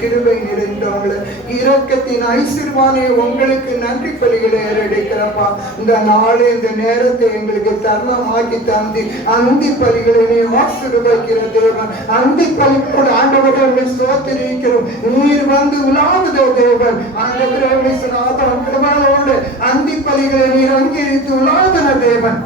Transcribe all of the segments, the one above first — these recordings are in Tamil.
கிருபை நிறைந்தவங்கள இரக்கத்தின் ஐஸ்வர்வானே உங்களுக்கு நன்றி பலிகளை ஏறெடுக்கிறப்பா. இந்த நாளை இந்த நேரத்தை எங்களுக்கு தருணமாக்கி தந்து அந்தி பலிகளை ஆசீர்வதிக்கிற தேவன். அந்தி பலியோடு ஆண்டவரை ஸ்தோத்திரிக்கிறோம். நீர் வந்து உலாவுத தேவன். ஆண்டவரோடு அந்தி பலிகளை நீர் அங்கீகரித்து உலாவுன தேவன்.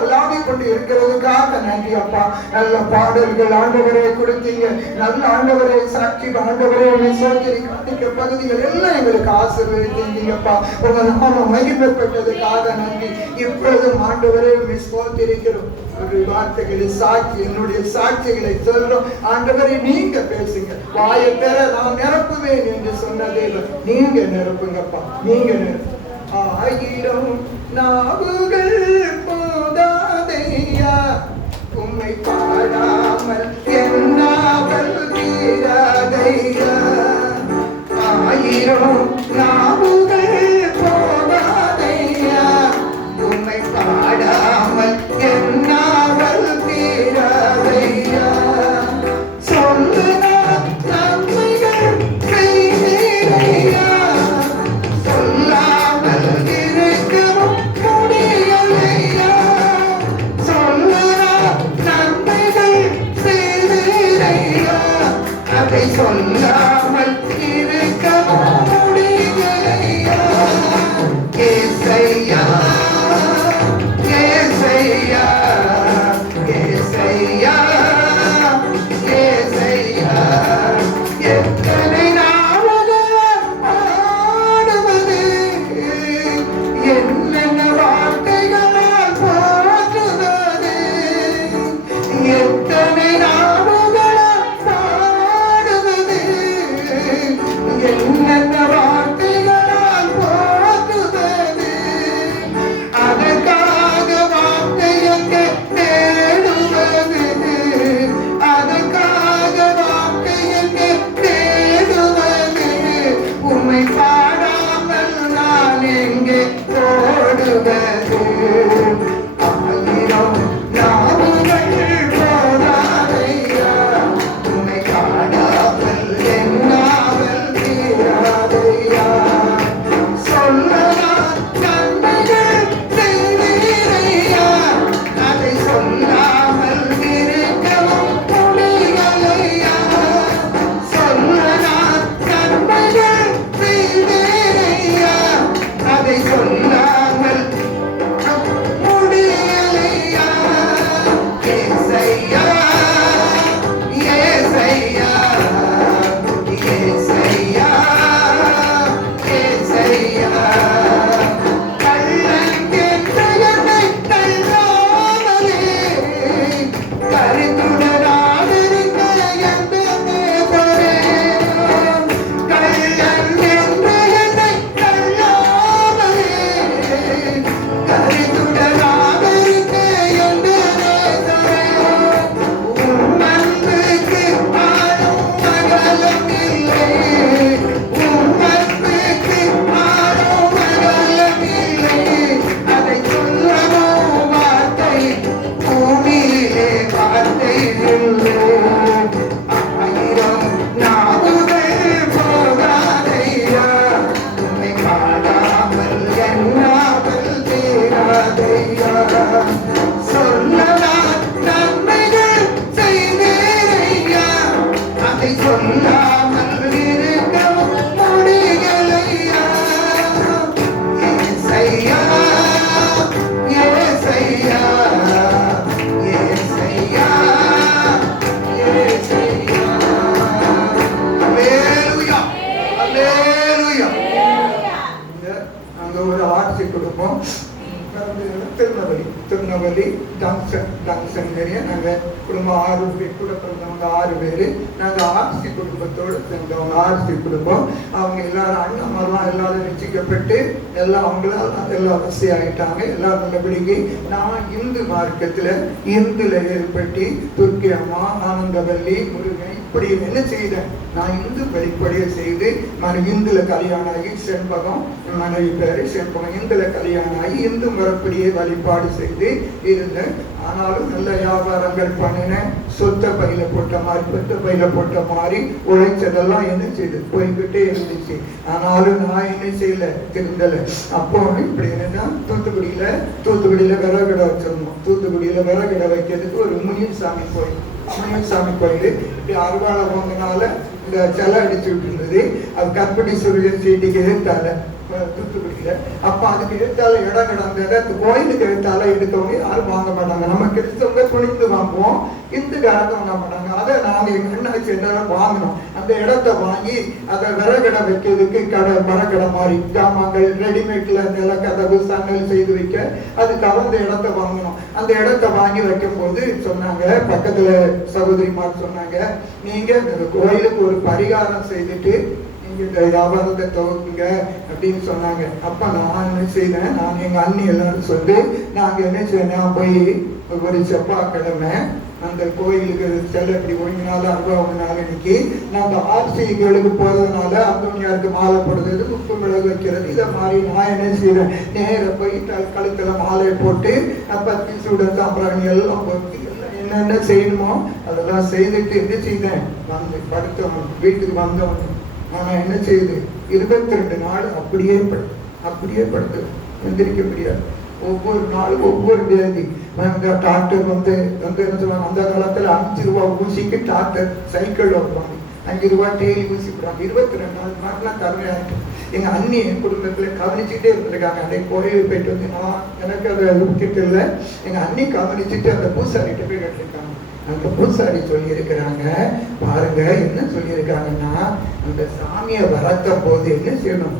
விளையாடி கொண்டு இருக்கிறதுக்காக நன்றி அப்பா. நல்ல பாடல்கள் ஆண்டவரை கொடுத்தீங்க. நல்ல ஆண்டவரை சாட்சி ஆண்டவரை சோதரி காட்டிக்க பகுதிகள் எல்லாம் எங்களுக்கு ஆசீர்வதித்தீங்கப்பா. உங்க நாமம் மகிமைப்பட்டதுக்காக நன்றி. இப்பொழுதும் ஆண்டவரை சோதரிக்கிறோம். ஒரு வார்த்தைகளை சாட்சி என்னுடைய சாட்சிகளை சொல்றோம். ஆண்டவரை நீங்க பேசுங்க. வாயை பெற நான் நிரப்புவேன் என்று சொன்ன தேவன் நீங்க நிரப்புங்கப்பா. நீங்க நிரப்பு. ஆயிரம் நாவுகள் போதாதையா உம்மை பாடாமல் என்னாவல் தீராதையா. ஆயிரம் நாவுகள் போதாதையா உம்மை பாடாமல் என்னாவல் தீராதையா. சொல்லுனா நன்மைகள் செய்தீரையா. சொல்லாமல் இருக்க முடியலையா. ஏசையா ஏசையா ஏசையா ஏசையா. எத்தனை நாவுகளால் பாடுவது, என்னென்ன வார்த்தைகளால் போற்றுவது. எத்தனை என்னென்ன வார்த்தைகளால் போற்றுவது. அதற்காக வார்த்தையங்க தேடுவது. அதற்காக வார்த்தையங்க தேடுவது. உம்மை பாடாமல் நான் எங்கே ஓடுவது. ஆயிரம் நாவுகள் போதாதையா உம்மை பாடாமல் என்னாவல் திருநெல்வேலி ஜங்ஷன் ஏரியா. நாங்கள் குடும்பம் 6 பேர், கூட பிறந்தவங்க 6 பேர். நாங்கள் ஆர்சி குடும்பத்தோடு சேர்ந்தவங்க. ஆர்சி குடும்பம் அவங்க எல்லாரும் அண்ணாமரெலாம் எல்லாரும் ரசிக்கப்பட்டு எல்லாம் அவங்களாம் எல்லாம் வசதி ஆகிட்டாங்க. எல்லாரும் நல்லபடிக்கு நான் இந்து மார்க்கத்தில் இந்துல ஏற்பட்டு துர்க்கி அம்மா, ஆனந்தவல்லி, முருகன் இப்படி என்ன செய்தேன், நான் இந்து வெளிப்படையை செய்து இந்துல கல்யாணம் ஆகி செண்பகம் மனைவி பேரு செண்பகம், இந்துல கல்யாணம் ஆகி இந்து முறைப்படியே வழிபாடு செய்து இருந்தேன். ஆனாலும் நல்ல வியாபாரங்கள் பண்ணினேன். சொத்த பையில போட்ட மாதிரி பெத்த பையில போட்ட மாதிரி உழைச்சதெல்லாம் என்ன செய்து போய்கிட்டே இருந்துச்சு. ஆனாலும் நான் என்ன செய்யல, திருந்தல. அப்போ இப்படி என்னன்னா தூத்துக்குடியில விறகுடை வச்சிருந்தோம். தூத்துக்குடியில விறகுடை வைக்கிறதுக்கு ஒரு முனியசாமி கோயில் இப்படி அருவாளை போனதுனால இந்த செலை அடிச்சு விட்டு இருந்தது. அது கற்படி சூரியன் சீட்டுக்கு எதிர்த்தால தூத்துக்குடியில. அப்ப அதுக்கு எடுத்தால இடம் கிடந்தது. அந்த கோயிலுக்கு எடுத்தால எடுத்தவங்க யாரும் வாங்க மாட்டாங்க. நம்ம கிறிஸ்தவங்க துணிந்து வாங்குவோம், இந்துக்காரங்க வாங்க மாட்டாங்க. அதை நாங்க எங்க அண்ணாச்சி என்னாலும் வாங்கினோம். அந்த இடத்த வாங்கி அதை விறகடை வைக்கிறதுக்கு மரக்கடை மாதிரி ஜாமான்கள் ரெடிமேட்ல நிலக்கதவு சன்னல் செய்து வைக்க அதுக்காக அந்த இடத்த வாங்கினோம். அந்த இடத்த வாங்கி வைக்கும் போது சொன்னாங்க, பக்கத்துல சகோதரிமார் சொன்னாங்க, நீங்க கோயிலுக்கு ஒரு பரிகாரம் செய்துட்டு வியாபாரத்தை துவக்குங்க அப்படின்னு சொன்னாங்க. அப்ப நான் என்ன செய்தேன், நான் எங்க அண்ணி எல்லாரும் சொல்லி நாங்க என்ன செய்யணும், போய் ஒரு செவ்வாய்க்கிழமை அந்த கோயிலுக்கு செல்ல இப்படி ஒழுங்கினாலும் அனுபவம்னால இன்னைக்கு நான் ஆர்சிகளுக்கு போறதுனால அந்தோனியாருக்கு மாலை போடுறது, உப்பு மிளகு வைக்கிறது, இதை மாதிரி நான் என்ன செய்யறேன், நேர போய் கழுத்துல மாலை போட்டு பத்தி சூட சாம்பிராணி எல்லாம் போட்டு என்னென்ன செய்யணுமோ அதெல்லாம் செய்துட்டு என்ன செய்தேன், வந்து படுத்தவன் வீட்டுக்கு வந்தவன். ஆனா என்ன செய்யுது, 22 நாள் அப்படியே படுத்து எந்திரிக்க முடியாது. ஒவ்வொரு நாளும் ஒவ்வொரு வியாதி. டாக்டர் வந்து என்ன சொல்லுவாங்க, அந்த காலத்துல 5 ரூபாய் ஊசிக்கு டாக்டர் சைக்கிள் வைப்பாங்க, 5 ரூபாய் டெய்லி ஊசி போடுறாங்க. 22 நாள் மரணம் கருமையாயிட்டு. எங்க அண்ணி என் குடும்பத்துல கவனிச்சுட்டே இருந்திருக்காங்க. அன்னைக்கு கோயிலுக்கு போயிட்டு வந்து நான் எனக்கு அதை ஊக்கிட்டு இல்லை, எங்க அண்ணி கவனிச்சுட்டு அந்த பூசாரிட்ட போய் கேட்டிருக்காங்க. அந்த பூசாரி சொல்லி இருக்கிறாங்க, பாருங்க என்ன சொல்லி இருக்காங்கன்னா, அந்த சாமியை வளர்க்கும் போது என்ன செய்யணும்,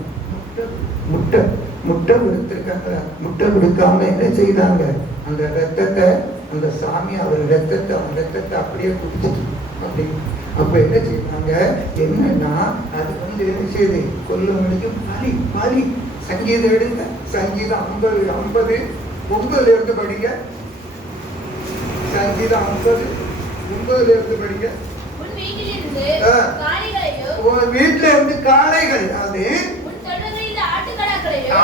முட்டை கொடுத்துருக்காங்க. முட்டை கொடுக்காம என்ன செய்தாங்க, அந்த ரத்தத்தை அந்த சாமி அவர் ரத்தத்தை அப்படியே குடிச்சிட்டு அப்படின்னு. அப்ப என்ன செய்வாங்க, என்னன்னா அது வந்து என்ன செய்யுது, கொல்லவங்களுக்கு பலி. சங்கீதம் எடுங்க, சங்கீதம் 50 9 இருந்து படிங்க. சங்கீதம் 50 இருந்து படிங்க. வீட்டுல இருந்து காளைகள், அது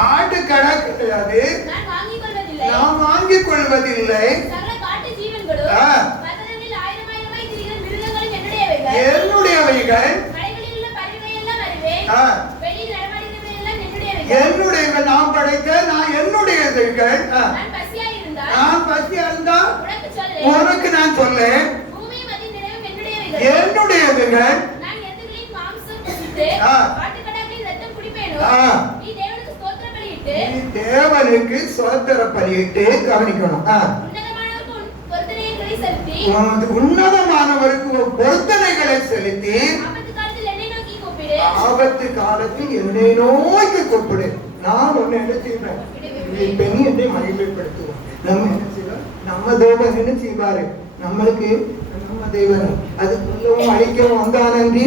ஆட்டுக்கடா கிடையாது, நாம் வாங்கிக் கொள்வதில்லை. என்னுடையவைகள் என்னுடையவர்கள், நாம் படைத்த நான் என்னுடையவைகள். நான் பசியா இருந்தா உனக்கு நான் சொல்லேன், என்னுடையவைகள். தேவனுக்கு சோத்திர பலியிட்டு கவனிக்கணும். உன்னதமானவருக்கு பொருத்தனைகளை செலுத்தி ஆபத்து காலத்தில் என்னை நோக்கி கூப்பிடு. நான் ஒண்ணு என்ன செய்வேன், பெண் என்னை மகிமைப்படுத்துவோம். நம்ம என்ன செய்வோம், நம்ம தேவன் என்ன செய்வாரு, நம்மளுக்கு நம்ம தேவன் அது சொல்லவும் அழிக்கவும் வந்தானன்றி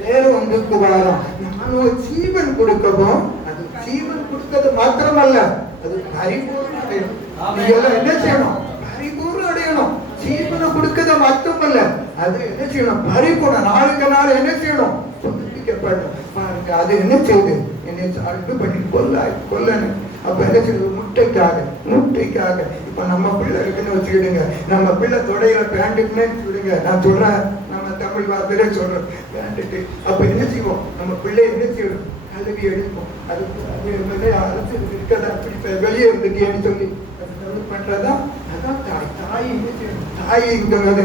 வேறு ஒன்றுக்கு வாரம். நானும் ஜீவன் கொடுக்கவும், அது ஜீவன் கொடுக்கிறது மாத்திரமல்ல, அது பரிபூர்ணம் அடையணும். நீங்க என்ன செய்யணும், பரிபூர்ணம் அடையணும். ஜீவனை கொடுக்கறது மட்டுமல்ல, அது என்ன செய்யணும், பரிபூர்ணம். நாளுக்கு நாள் என்ன செய்யணும், புதுப்பிக்கப்படணும். பாருங்க, அது என்ன செய்யுது, என்னை அன்பு பண்ணி கொல்லணும். அப்ப என்ன செய்யுது, முட்டைக்காக. இப்ப நம்ம பிள்ளை இருக்குன்னு வச்சுக்கிடுங்க, நம்ம பிள்ளை தொடையில பேண்டுக்குன்னு விடுங்க. நான் சொல்றேன், நம்ம தமிழ் வார்த்தையிலே சொல்றோம் பேண்டுட்டு. அப்ப என்ன செய்வோம், நம்ம பிள்ளை என்ன செய்யணும், கல்வி எடுப்போம். அது அரசு இருக்கிறதா அப்படி வெளியே இருந்துட்டேன்னு சொல்லி பண்றதா, அதான் தாய் என்ன செய்யணும், தாய்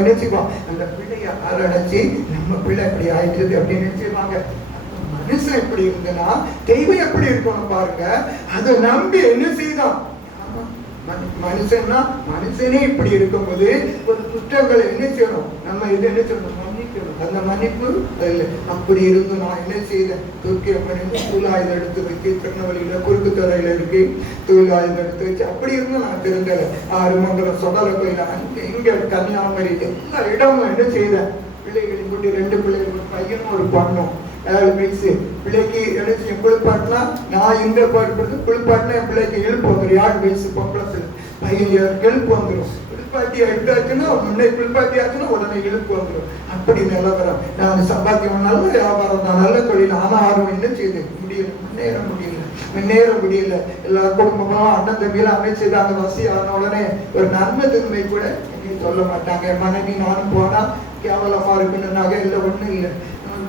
என்ன செய்வோம், அந்த பிள்ளைய அரடைச்சு நம்ம பிள்ளை இப்படி ஆயிடுது அப்படின்னு நினைச்சுவாங்க. மனுஷன் எப்படி இருந்தனா தெய்வம் எப்படி இருக்கணும் பாருங்க. அதை நம்பி என்ன செய்தோம், மனுஷன்னா மனுஷனே இப்படி இருக்கும்போது ஒரு குற்றங்களை என்ன செய்யணும், நம்ம இது என்ன செய்யணும், மன்னிக்கணும். அந்த மன்னிப்பு இல்லை. அப்படி இருந்து நான் என்ன செய்தேன், துர்க்கி அப்படி தூளாயுதம் எடுத்து வச்சு, திருநெல்வேலியில குறுக்கு துறையில இருக்கு, தூளாயுதம் எடுத்து வச்சு அப்படி இருந்து நான் திருந்தல. ஆறுமங்கலம் சொடல கோயில அங்கே இங்க கன்னியாகுமரி எல்லா இடமும் என்ன செய்தேன், பிள்ளைகளின் கூட்டி 2 பிள்ளைகள், பையனும் ஒரு பொண்ணும், 7 வயசு பிள்ளைக்கு என்ன செய்யும், குளிப்பாட்டினா நான் இங்க குளிப்பாட்டினா என் பிள்ளைக்கு எழுப்பு வந்துடும். 7 வயசு பொம்பளை பையன் எழுப்பு வந்துடும். குளிப்பாட்டி எடுத்தாச்சுன்னா முன்னே குளிப்பாட்டியாச்சுன்னா உடனே இழுப்பு வந்துடும். அப்படி நிலவரம். நான் சம்பாத்தியம் நல்ல வியாபாரம் தான், நல்ல தொழில். ஆனால் யாரும் என்ன செய்து முடியல, முன்னேற முடியல. எல்லா குடும்பமும் அண்ணன் தம்பியெல்லாம் அமைச்சுதாங்க. வசி ஆன உடனே ஒரு நன்மை தன்மை கூட சொல்ல மாட்டாங்க. மனைவி நானும் போனா கேவலமா இருக்குன்னு நகை இல்லை, ஒண்ணும் இல்லை,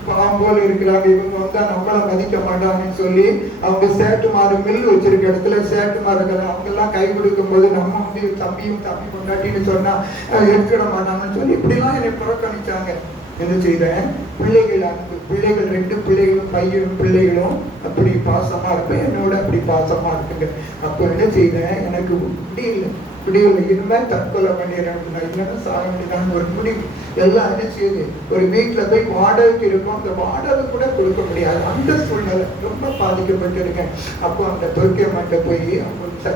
பாம்போல இருக்கிறாங்க, இவங்க வந்தா நம்மள மதிக்க மாட்டாங்கன்னு சொல்லி அவங்க சேட்டுமாறு மில் வச்சிருக்க இடத்துல சேட்டுமார்கள் அவங்க எல்லாம் கை கொடுக்கும் போது நம்ம வந்து தம்பியும் தம்பி கொண்டாட்டின்னு சொன்னா எடுத்துட மாட்டாங்கன்னு சொல்லி இப்படிலாம் என்னை புறக்கணிச்சாங்க. என்ன செய்தேன், பிள்ளைகள் அனுப்பு, பிள்ளைகள் 2 பிள்ளைகளும் பையனும் பிள்ளைகளும் அப்படி பாசமா இருப்பேன், என்னோட அப்படி பாசமா இருக்குங்க. அப்போ என்ன செய்தேன், எனக்கு முடியல இனிமே தற்கொலை பண்ணிடுறேன், இல்லைன்னா சாக வேண்டியதான் ஒரு முடிவு. எல்லாம் என்ன செய்யுது, ஒரு வீட்டுல போய் வாடகைக்கு இருக்கும், அந்த வாடகை கூட கொடுக்க முடியாது, அந்த சூழ்நிலை ரொம்ப பாதிக்கப்பட்டிருக்கேன். அப்போ அந்த பொறுக்கை மட்டும் போய்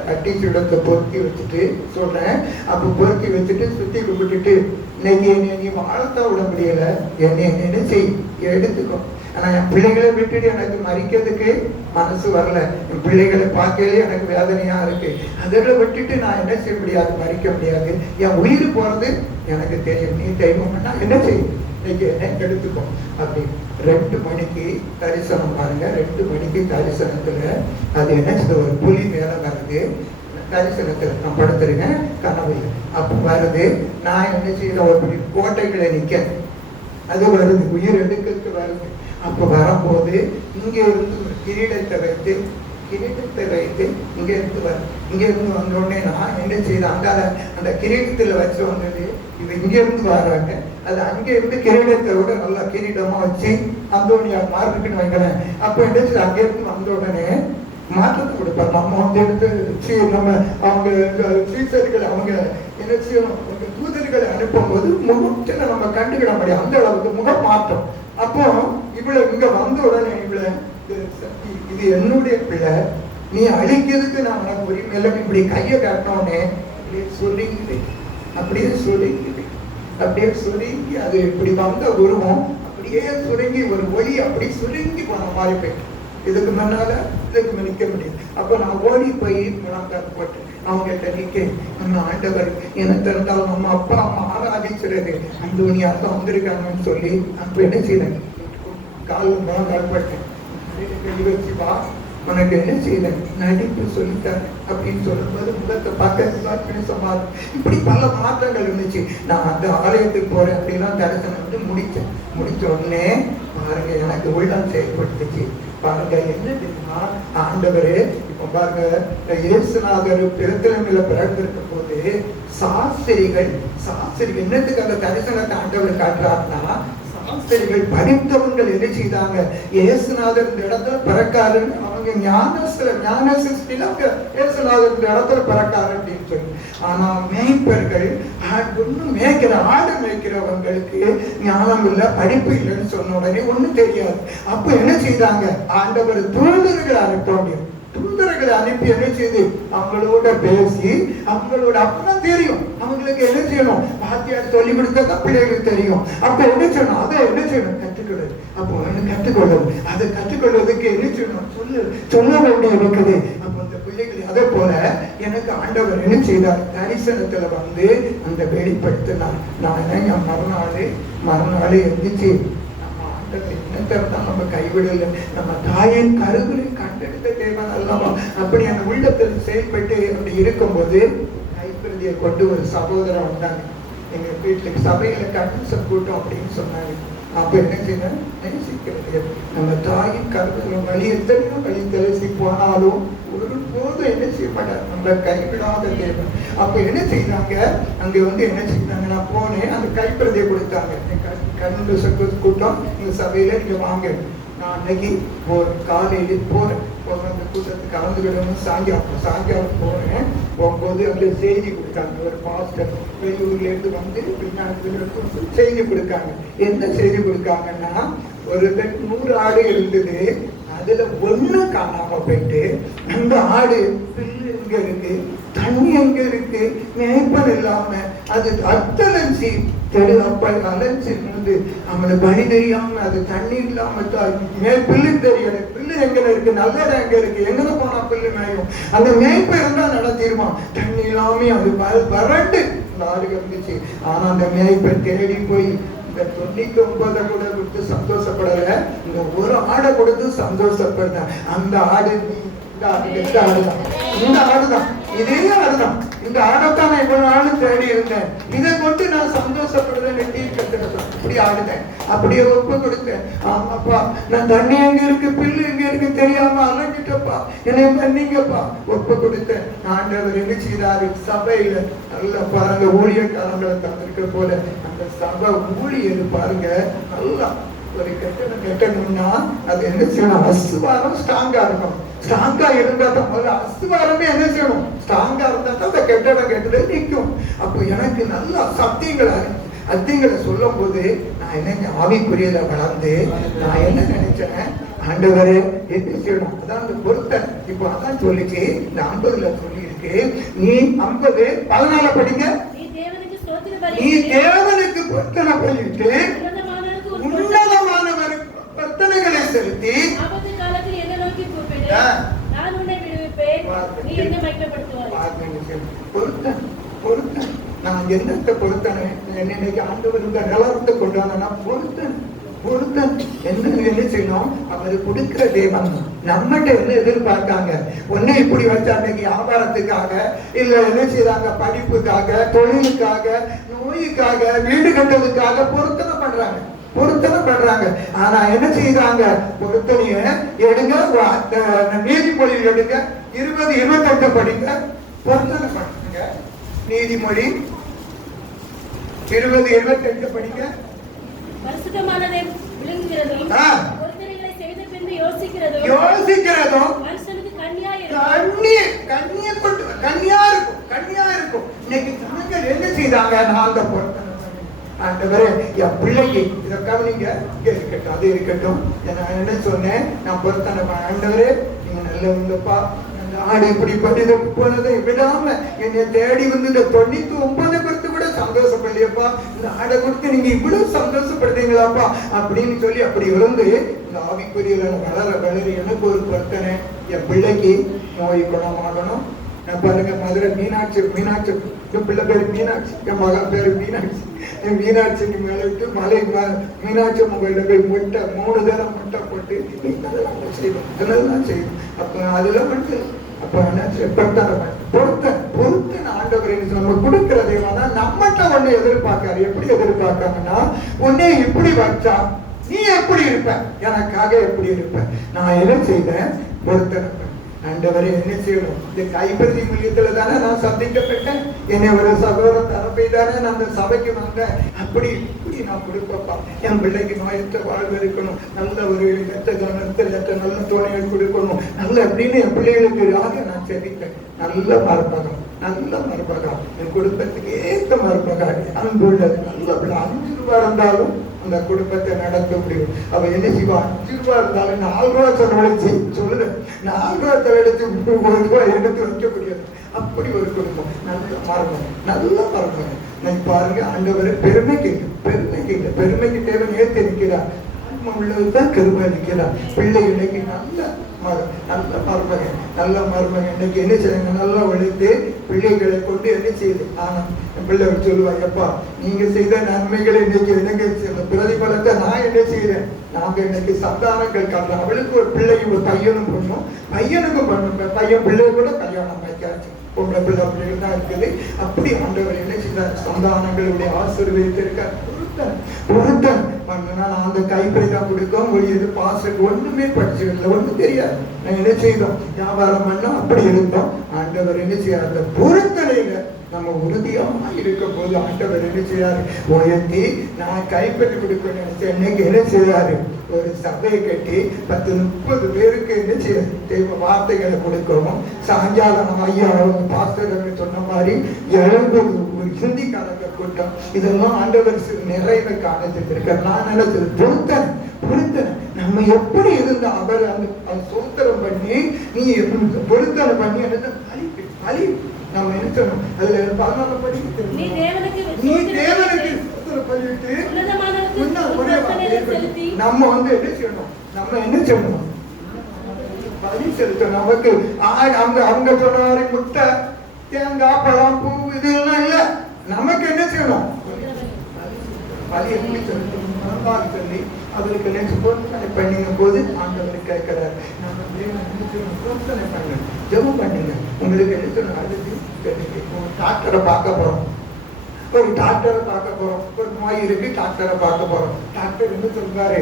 கட்டி சுடத்தை பொறுக்கி வச்சுட்டு சொல்றேன். அப்போ பொறுக்கி வச்சுட்டு சுத்தி கும்பிட்டுட்டு, இன்னைக்கு என்னை நீ வாழத்தான் விட முடியல, என்னை என்ன செய் எடுத்துக்கோ. ஆனா என் பிள்ளைகளை விட்டுட்டு எனக்கு மறிக்கிறதுக்கு மனசு வரல, என் பிள்ளைகளை பார்க்கலே எனக்கு வேதனையா இருக்கு, அதில் விட்டுட்டு நான் என்ன செய்ய முடியாது, மறிக்க முடியாது, என் உயிர் போறது எனக்கு தெரியும், நீ தெய்வம்னா என்ன செய்யும், இன்னைக்கு என்ன எடுத்துக்கோ அப்படி. 2 மணிக்கு தரிசனம் பாருங்க, 2 மணிக்கு தரிசனத்துல அது என்ன ஒரு புலி மேல வருது. தரிசனத்துல நான் படுத்துருக்கேன் கனவுல, அப்ப வருது. நான் என்ன செய்யற ஒரு கோட்டைகளை நிக்க அது வருது, உயிர் எடுக்கிறது வருது. அப்ப வரும்போது இங்க இருந்து ஒரு கிரீடத்தை வைத்து இங்க இருந்து வந்தோடனே நான் என்ன செய்த, அங்கால அந்த கிரீடத்துல வச்சு வந்தது இது இங்க இருந்து வராங்க, அது அங்க இருந்து கிரீடத்தை விட நல்லா கிரீடமா வச்சு அந்தோனியார் மார்க்குன்னு வைக்கிறேன். அப்ப என்ன செய்ய, அங்க இருந்து வந்த உடனே மாற்றத்தை கொடுப்பார். நம்ம வந்து எடுத்து நம்ம அவங்க சீசர்கள் அவங்க என்ன செய்யணும், தூதர்களை அனுப்பும் போது முகத்துல நம்ம கண்டுக்கிட முடியும், அந்த அளவுக்கு முகம் மாற்றம். அப்போ இவ்வளவு இங்க வந்த உடனே இவ்வளவு இது என்னுடைய பிள்ளை, நீ அழிக்கிறதுக்கு நான் உனக்கு உரிமை இல்லை, இப்படி கையை காட்டினோடனே அப்படியே சுருங்கி அது இப்படி வந்த உருவம் அப்படியே சுருங்கி ஒரு ஒளி அப்படி சுருங்கி போன மாதிரி போயிட்டு இதுக்கு முன்னால இதுக்கு நிற்க முடியும். அப்ப நான் ஓடி போய் முழங்கால் போட்டேன், அவங்ககிட்ட நிக்க, நம்ம ஆண்டவர் எனக்கு இருந்தாலும் நம்ம அப்பா அம்மா ஆராதிச்சுறது அந்தோனியார் தான் வந்திருக்காங்கன்னு சொல்லி அப்ப என்ன செய்யறேன், முழங்கால் போட்டேன், வச்சு வா உனக்கு என்ன செய்யறேன் நடிப்பு சொல்லித்தரேன் அப்படின்னு சொல்லும்போது முகத்தை பார்க்க இப்படி பல மாற்றங்கள் இருந்துச்சு. நான் அந்த ஆலயத்துக்கு போறேன் அப்படிலாம் தரிசனம் வந்து முடிச்ச உடனே பாருங்க எனக்கு உள்ளம் செயல்படுத்துச்சு. பாருங்க என்ன தெரியுமா, ஆண்டவரே இப்ப பாருங்க இயேசுநாதர் பெருக்கிழமையில பிறந்திருக்கும் போது சாஸ்திரிகள் என்னத்துக்கு அந்த தரிசனத்தை ஆண்டவர் காட்டுறாருன்னா, சாஸ்திரிகள் படித்தவங்கள் என்ன செய்தாங்க, இயேசுநாதர் இந்த இடத்துல பிறக்காருன்னு அவங்க ஞான சிருஷ்டில அவங்க இயேசுநாதர் இந்த இடத்துல பிறக்காரு அப்படின்னு சொல்லி. ஆனா மேய்ப்பர்கள் ஒன்னும் ஆடு மேய்க்கிறவங்களுக்கு ஞானம் இல்லை, படிப்பு இல்லைன்னு சொன்ன உடனே ஒண்ணும் தெரியாது. அப்ப என்ன செய்தாங்க, ஆண்டவர் தூதர்களை அனுப்ப முடியும், தூதர்களை அனுப்பி என்ன செய்து அவங்களோட பேசி அவங்களோட அப்பதான் தெரியும் அவங்களுக்கு என்ன செய்யணும், வாத்தியார் சொல்லி கொடுத்தா பிள்ளைகளுக்கு தெரியும். அப்ப என்ன செய்யணும், அதை என்ன செய்யணும் கற்றுக்கொள்ளுது. அப்போ கற்றுக்கொள்ளும், அதை கற்றுக்கொள்வதற்கு என்ன செய்யணும் சொல்ல வேண்டிய இருக்குது. அப்போ அந்த பிள்ளைகள் அதே போல எனக்கு ஆண்டவர் என்ன செய்தார், தரிசனத்துல வந்து அந்த வெளிப்படுத்தினார். நான் என் மறுநாள் எந்திரிச்சு நம்ம கைவிடல, நம்ம தாயின் கருவிலை கண்டெடுத்த தேவன் அல்லவா, அப்படி அந்த உள்ளத்தில் செயல்பட்டு அப்படி இருக்கும்போது கைப்பிரதியை கொண்டு ஒரு சகோதரன் வந்தாங்க எங்க வீட்டுக்கு, சபையில கன்வென்ஷன் கூட்டம் அப்படின்னு சொன்னாங்க. அப்ப என்ன செய்யணும், நேசிக்கிறது நம்ம தாயின் கருவில வழி எத்தனையோ வழி தெளிசி போனாலும் ஒரு போதும் என்ன செய்ய மாட்டார், நம்மளை கைவிடாத தேவன். அப்ப என்ன செய்தாங்க, அங்க வந்து என்ன செய்தாங்க, நான் போனேன், அந்த கைப்பிரதியை கொடுத்தாங்க. கன்வென்ஷன் கூட்டம் எங்க சபையில நீங்க வாங்க, நான் அன்னைக்கு காலையில போறேன், அந்த கூட்டத்துக்கு கலந்துக்கிடணும். சாயங்காலம் போறேன், போகும்போது அந்த செய்தி கொடுத்தாங்க. ஒரு பாஸ்டர் வெளியூர்ல இருந்து வந்து பின்னாடி செய்தி கொடுக்காங்க. என்ன செய்தி கொடுக்காங்கன்னா, ஒரு 100 ஆடு இருந்தது, அதுல ஒண்ணு காணாம போயிட்டு, அந்த ஆடு பில்லு எங்க இருக்கு, தண்ணி எங்க இருக்கு, மேய்ப்பன் இல்லாம அது அத்தலஞ்சி அலைஞ்சி இருந்து அவனுக்கு வழி தெரியாம, அது தண்ணி இல்லாம பில்லு தெரியல, பில்லு எங்க இருக்கு, நல்ல இடம் எங்க இருக்கு, எங்க போனா பில்லு மேயும், அந்த மேய்ப்ப இருந்தா நடத்திடுவான். தண்ணி இல்லாம அது வறண்டு இந்த ஆடுகள் இருந்துச்சு. ஆனா அந்த மேய்ப்பன் தேடி போய் இந்த 99 கூட கொடுத்து சந்தோஷப்படல, இந்த ஒரு ஆடை கொடுத்து சந்தோஷப்படுறேன். அந்த ஆடு இந்த ஆடுதான், இந்த ஆடுதான், இதே ஆடுதான். இந்த ஆடைத்தான் நான் இவ்வளவு நாளும் தேடி இருந்தேன். இதை கொண்டு நான் சந்தோஷப்படுறேன். அப்படி ஆடுதேன், அப்படியே ஒப்பு கொடுத்தேன். ஆமாப்பா, நான் தண்ணி எங்க இருக்கு, பில்லு எங்க இருக்கு தெரியாம அலங்கிட்டப்பா, என்னை பண்ணீங்கப்பா. ஒப்பு கொடுத்தேன். ஆண்டவர் என்ன செய்தாரு? சபையில நல்ல பாருங்க, ஊழியக்காரங்களை தந்திருக்க போல அந்த சபை ஊழியர் பாருங்க, நல்லா ஒரு கட்டணம் கட்டணும்னா அது என்ன செய்யணும்? அஸ்திவாரம் ஸ்ட்ராங்கா இருக்கும். ஸ்ட்ராங்கா இருந்தா தான், முதல்ல அஸ்திவாரமே என்ன செய்யணும்? ஸ்ட்ராங்கா இருந்தா தான் அந்த கட்டடம் கட்டுறது நிற்கும். அப்போ எனக்கு நல்லா சத்தியங்களை சொல்லும் போது நான் என்ன ஆவிக்குரியல வளர்ந்து நான் என்ன நினைச்சேன்? ஆண்டவரே என்ன செய்யணும்? அதான் அந்த பொருத்தன். இப்போ அதான் சொல்லிச்சு, இந்த 50ல சொல்லி இருக்கு. நீ 50 14 படிங்க. நீ தேவனுக்கு பொருத்தனை பண்ணிட்டு உன்னதமானவர் பிரார்த்தனைகளை செலுத்தி நான் என்னத்தை பொருத்தனை இன்னைக்கு ஆண்டவர் இந்த நிலத்தை கொண்டு வந்தா பொருத்தன் என்ன செய்யணும்? அவர் கொடுக்கிற தேவன் நம்மகிட்ட என்ன எதிர்பார்க்காங்க? ஒண்ணு இப்படி வச்சா அன்னைக்கு வியாபாரத்துக்காக, இல்ல என்ன செய்யறாங்க? படிப்புக்காக, தொழிலுக்காக, நோய்க்காக, வீடு கட்டுறதுக்காக பொருத்தனை பண்றாங்க. ஆனா என்ன செய்யறாங்க? பொருத்தனைய எடுங்க, நீதிமொழியில் எடுங்க, 20-28 படிங்க, பொருத்தனை பண்ணுங்க. நீதிமொழி 20-28 படிங்க. பரிசுத்தமானதை விழுங்குகிறதும் பொருத்தனைகளை செய்த பின்பு யோசிக்கிறதும் மனுஷனுக்கு கன்னியா இருக்கும். இன்னைக்கு ஜனங்கள் என்ன செய்தாங்க? நான் அந்த பொருத்தனை ஆண்டவரே என் பிள்ளைக்கு இதை கவனிங்க, இருக்கட்டும், அது இருக்கட்டும். நான் என்ன சொன்னேன்? நான் பொருத்தனை ஆண்டவரே நீங்க நல்லவங்கப்பா, ஆடு இப்படி படித போனதை விடாம என்னை தேடி வந்து இந்த 99 கொடுத்து கூட சந்தோஷப்படலையப்பா, இந்த ஆடை கொடுத்து நீங்க இவ்வளவு சந்தோஷப்படுறீங்களாப்பா அப்படின்னு சொல்லி அப்படி இருந்து இந்த ஆவிக்குரிய வளர எனக்கு ஒரு பொருத்தனை, என் பிள்ளைக்கு நோய் குணமாகணும். நான் பாருங்க, மதுரை மீனாட்சி என் பிள்ளை பேரு மீனாட்சி, என் மகா பேரு மீனாட்சி. என் மீனாட்சிக்கு மேல விட்டு மலை மீனாட்சி உங்கள்கிட்ட போய் முட்டை 3 தடவை முட்டை போட்டு அதெல்லாம் செய்யணும். அப்ப அதுல வந்து அப்ப பொருத்தன் ஆண்டவர் நம்ம கொடுக்கிற தெய்வம்னா நம்மகிட்ட ஒண்ணு எதிர்பார்க்காரு. எப்படி எதிர்பார்க்காங்கன்னா, உன்னை இப்படி வச்சா நீ எப்படி இருப்ப, எனக்காக எப்படி இருப்ப. நான் என்ன செய்தேன்? பொருத்தனை. ஆண்டவரை என்ன செய்யணும்? இந்த கைப்பற்றி மூலியத்துல தானே நான் சந்திக்கப்பட்டேன். என்னை ஒரு சகோதரன் தரப்பை தானே நான் அந்த சபைக்கு வந்தேன். அப்படி நான் கொடுப்பப்பா, என் பிள்ளைக்கு நோயற்ற வாழ்வு இருக்கணும், நல்ல ஒரு நல்ல துணைகள் கொடுக்கணும், நல்ல அப்படின்னு என் பிள்ளைகளுக்கு நான் செவிப்பேன். நல்ல மருமகம், என் குடும்பத்துக்கு ஏற்ற மருமகா, அன்புள்ளது, நல்ல பிள்ளை. 5 ரூபா இருந்தாலும் அந்த குடும்பத்தை நடத்த முடியும். அவ என்ன செய்வா? 5 ரூபா இருந்தாலும் 4 ரூபா செலவழிச்சு சொல்லுது, 4 ரூபா செலவழிச்சு 1 ரூபாய் எடுத்து வைக்க முடியாது. அப்படி ஒரு குடும்பம், நல்ல மருமகன். நான் பாருங்க, ஆண்டவரை பெருமைக்கு தேவன் ஏற்றி நிற்கிறார். உள்ளதுதான் கருமை நிற்கிறார். பிள்ளை இன்னைக்கு நல்ல மருமகன் இன்னைக்கு என்ன செய்யுங்க? நல்லா உழைத்து பிள்ளைகளை கொண்டு என்ன செய்யுது? ஆனா என் பிள்ளை சொல்லுவாங்க, எப்பா நீங்க செய்த நன்மைகளை இன்னைக்கு எனக்கு பிரதிபலத்தை நான் என்ன செய்யறேன்? நாங்க இன்னைக்கு சந்தானங்கள் காட்டுறோம். அவளுக்கு ஒரு பிள்ளைக்கு ஒரு பையனும் பண்ணும், பையனுக்கும் பண்ணும். பையன் பிள்ளை கூட கல்யாணம் வைக்காச்சு, பொம்பளை பிள்ளைகள் தான் இருக்குது. அப்படி ஆண்டவர் என்ன செய்தார்? சந்தானங்களுடைய ஆசீர்வதித்திருக்கார். பொருத்தன் பண்ணா நான் அந்த கைப்பறி தான் கொடுக்கும் மொழியது பாசல் ஒண்ணுமே படிச்சுக்கல, ஒண்ணும் தெரியாது. நான் என்ன செய்தோம்? வியாபாரம் பண்ணா அப்படி இருந்தோம். ஆண்டவர் என்ன செய்யார்? அந்த பொருத்தனையில நம்ம உறுதியாக இருக்கும் போது ஆண்டவர் என்ன செய்யாரு? உயர்த்தி நான் கைப்பற்றி கொடுக்க நினைச்சேன். இன்னைக்கு என்ன செய்யாரு? ஒரு சபையை கட்டி 10-30 பேருக்கு என்ன செய்ய வார்த்தைகளை கொடுக்கணும். சாயங்காலம் ஐயா பாஸ்டர் சொன்ன மாதிரி 70 ஹிந்திக்காரங்க கூட்டம், இதெல்லாம் ஆண்டவர் நிறைவை காணத்திருக்க. நான் நினைச்சது பொருத்தனை நம்ம எப்படி இருந்தா அவர் அந்த சோத்திரம் பண்ணி நீ பொருத்தனை பண்ணி அழி நம்ம என்ன சொல்லணும்? அதுல 14 படிக்க நீ தேவனுக்கு பண்ணிட்டு நம்ம வந்து என்ன செய்யணும்? பலி செலுத்தணும். நமக்கு அவங்க சொன்ன மாதிரி முட்டை, தேங்காய், பழம், பூ இதெல்லாம் இல்ல. நமக்கு என்ன செய்யணும்? பலி எப்படி சொல்லி சொல்லி அவருக்கு நினைச்சு பொருத்தனை பண்ணும் போது ஆண்டவர் கேட்கிறார். நம்ம பொருத்தனை பண்ணுங்க, ஜெபம் பண்ணுங்க. உங்களுக்கு என்ன சொல்லணும்? அடுத்து டாக்டரை பார்க்க போறோம், ஒரு டாக்டரை பார்க்க போறோம், ஒரு நோய் இருக்கு, டாக்டரை பார்க்க போறோம். டாக்டர் என்ன சொல்றாரு?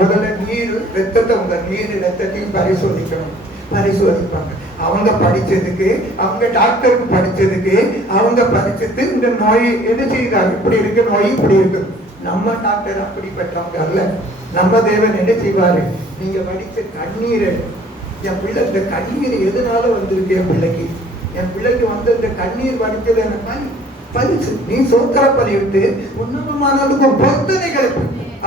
முதல்ல நீர் ரத்தத்தை, உங்க நீர் ரத்தத்தையும் பரிசோதிக்கணும். பரிசோதிப்பாங்க. அவங்க படிச்சதுக்கு, அவங்க டாக்டருக்கு படிச்சதுக்கு, அவங்க படிச்சது இந்த நோய் என்ன செய்தாங்க, இப்படி இருக்கு, நோய் இப்படி இருக்கு. நம்ம டாக்டர் அப்படிப்பட்டவங்க அல்ல. நம்ம தேவன் என்ன செய்வாரு? நீங்க படிச்ச கண்ணீரை, என் பிள்ளை இந்த கண்ணீர் எதனால வந்திருக்கு? என் பிள்ளைக்கு, என் பிள்ளைக்கு வந்து இந்த கண்ணீர் வடிச்சது என்ன பரிசு. நீ சோத்திர பலிவிட்டு உன்னதமானதுக்கும் பொருத்தனைகள்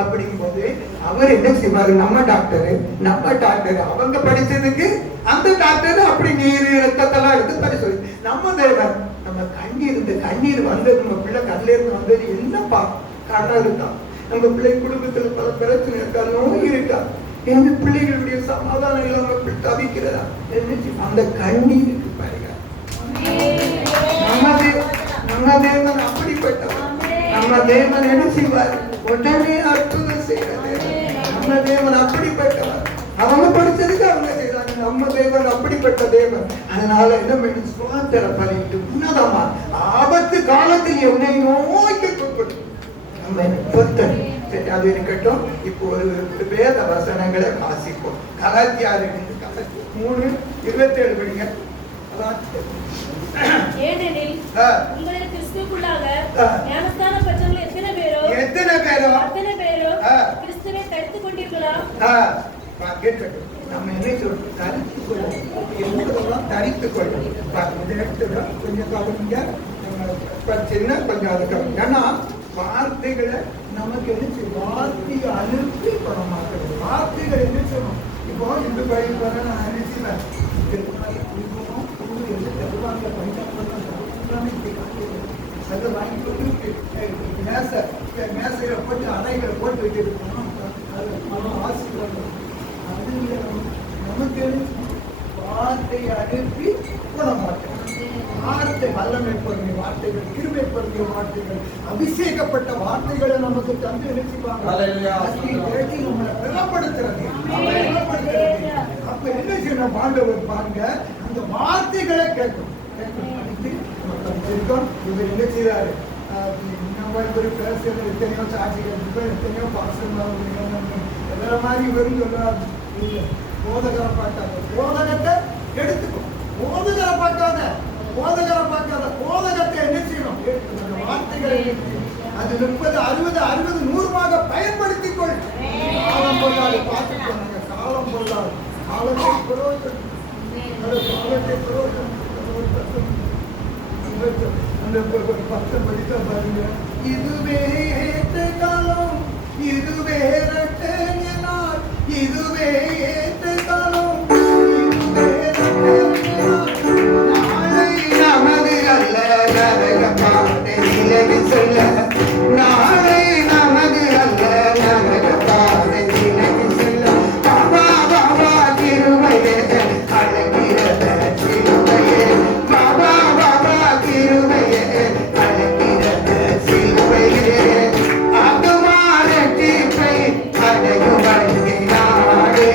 அப்படிங்கும் போது அவர் என்ன செய்வாரு? நம்ம டாக்டர் அவங்க படிச்சதுக்கு அந்த டாக்டர் அப்படி நீர் ரத்தத்தெல்லாம் எடுத்து பரிசோதி. நம்ம தேவன் நம்ம கண்ணீர், இந்த கண்ணீர் வந்தது நம்ம பிள்ளை கண்ணில இருந்து வந்தது என்னப்பா காரணம் இருக்கா? நம்ம பிள்ளை குடும்பத்துல பல பிரச்சனை இருக்கா, நோய் இருக்கா, எந்த பிள்ளைகளுடைய சமாதானம் இல்லாம தவிக்கிறதா? அந்த கண்ணீருக்கு பாருங்க. நம்ம தேவன் அப்படிப்பட்டவர். நம்ம தேவன் என்ன செய்வார்? உடனே அற்புதம் செய்யற தேவன். நம்ம தேவன் அப்படிப்பட்டவர். அவங்க படிச்சதுக்கு அவங்க செய்தாங்க. நம்ம தேவன் அப்படிப்பட்ட தேவன். அதனால என்ன சுவாத்திர பலிட்டு உன்னதமா ஆபத்து காலத்தில் என்னை நோக்கி கொடுக்கணும். நம்ம பொருத்தனை சரி, அது இருக்கட்டும். இப்போ ஒரு வேத வசனங்களை வாசிப்போம். கலாத்தியார் 3:27 படிங்க. ஏனெனில் உங்களில் கிறிஸ்துவுக்குள்ளாக ஞானஸ்நானம் பெற்றவர்கள் எத்தனை பேரோ கிறிஸ்துவை தரித்துக் கொண்டீர்களா? நம்ம என்ன சொல்றோம்? தரித்துக் கொள்ளும், தரித்துக் கொள்ளும். கொஞ்சம் கவனிங்க, சின்ன கொஞ்சம் அதுக்கு. ஏன்னா வார்த்தைகளை நமக்கு என்ன வார்த்தையை அனுப்பி பணமாக்குறது. வார்த்தைகள் என்ன சொல்லணும்? இப்போ இந்த பயிர் பண்ண நான் நினைச்சுவேன் அதை வாங்கி போட்டு மேசையில போட்டு அறைகளை போட்டு வச்சிருக்கணும். நமக்கு வார்த்தையை அனுப்பி குணமாட்டோம். வார்த்தை வல்லமை பொருந்திய வார்த்தைகள், கிருபை பொருந்திய வார்த்தைகள், அபிஷேகப்பட்ட வார்த்தைகளை நமக்கு தந்து நினைச்சுப்பாங்க. நம்மளை பலப்படுத்துறது. அப்ப என்ன செய்யணும்? ஆண்டவர் பாருங்க, அந்த வார்த்தைகளை கேட்கும். இவர் என்ன செய்தாரு? நம்ம இவர் பேசுறது எத்தனையோ சாட்சிகள், எத்தனையோ பாசம் வேற மாதிரி இவரும் சொல்றாரு. போதகரை பார்க்காத, போதகத்தை எடுத்துக்கும். போதகரை பார்க்காத, போதகத்தை என்ன செய்யணும்? வார்த்தைகளை அது 30, 60, 100 பயன்படுத்திக் கொள். காலம் பொருளாது பார்த்துட்டு போனாங்க. காலம் பொருளாது, காலத்தை புரோஜனம், காலத்தை புரோஜனம். அந்த 10 படித்தா பாருங்க. இதுவே ஏற்ற காலம், இதுவே இரட்டையினால், இதுவே ஏற்ற காலம், நாளை நமது அல்ல நரக பாதை நிலவி சொல்ல. நாளை நமது அல்ல நரக பாதை நிலவி சொல்ல. பாபா பாபா திருமையே அழகிறத சிலுவையே. பாபா பாபா திருமையே அழகிறத சிலுவையே. அதுமான தீர்ப்பை அடையும் நாடு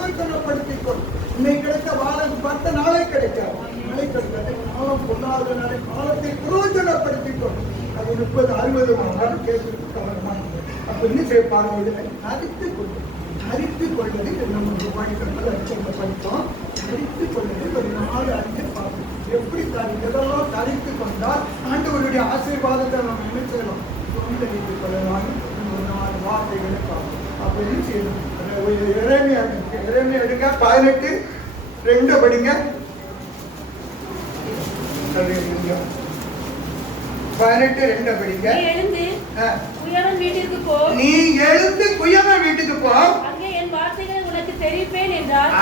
பிரயோஜனப்படுத்திக்கொள். இன்னைக்கு கிடைத்த வாரம் பார்த்த நாளை கிடைக்காது, நாளை கிடைக்காது. காலம் பொல்லாத நாளை காலத்தை பிரயோஜனப்படுத்திக்கொள். அது 30, 60 நாள் கேட்கறது கவனமா. அப்ப என்ன செய்யப்பாங்க, அரித்துக் கொள்வது நம்ம படித்தோம். அரித்துக் கொள்வது ஒரு 4 அறிஞ்சு பார்ப்போம். எப்படி எதெல்லாம் தரித்து கொண்டால் ஆண்டவருடைய ஆசீர்வாதத்தை நம்ம என்ன செய்யலாம், சொந்தரித்துக் கொள்ளலாம். ஒரு 4 வார்த்தைகளை பார்ப்போம். அப்ப என்ன செய்யணும், எரேமியா எடுங்க, 18:2 படிங்க. 18:2 படிங்க. நீ எழுந்து குயவன் வீட்டுக்கு போ, அங்கே என் வார்த்தைகளை உனக்கு தெரிவிப்பேன் என்றார்.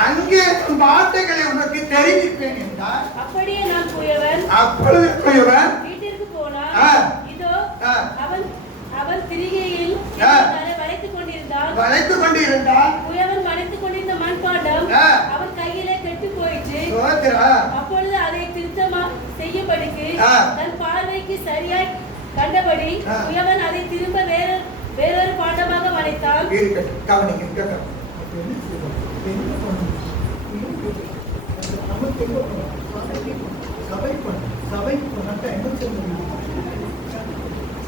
அப்படியே நான் குயவன் வீட்டிற்கு போனான். இதோ அவன் திரிகையில் வளைத்துக் கொண்டிருந்தான். குயவன் வளைத்துக் கொண்டிருந்த மண்பாண்டம் அவன் கையிலே கெட்டு போயிற்று. அப்பொழுது அதை திருத்தமா செய்யபடிக்கு தன் பார்வைக்கு சரியாய் கண்டபடி குயவன் அதை திரும்ப வேறொரு பாண்டமாக வளைத்தான்.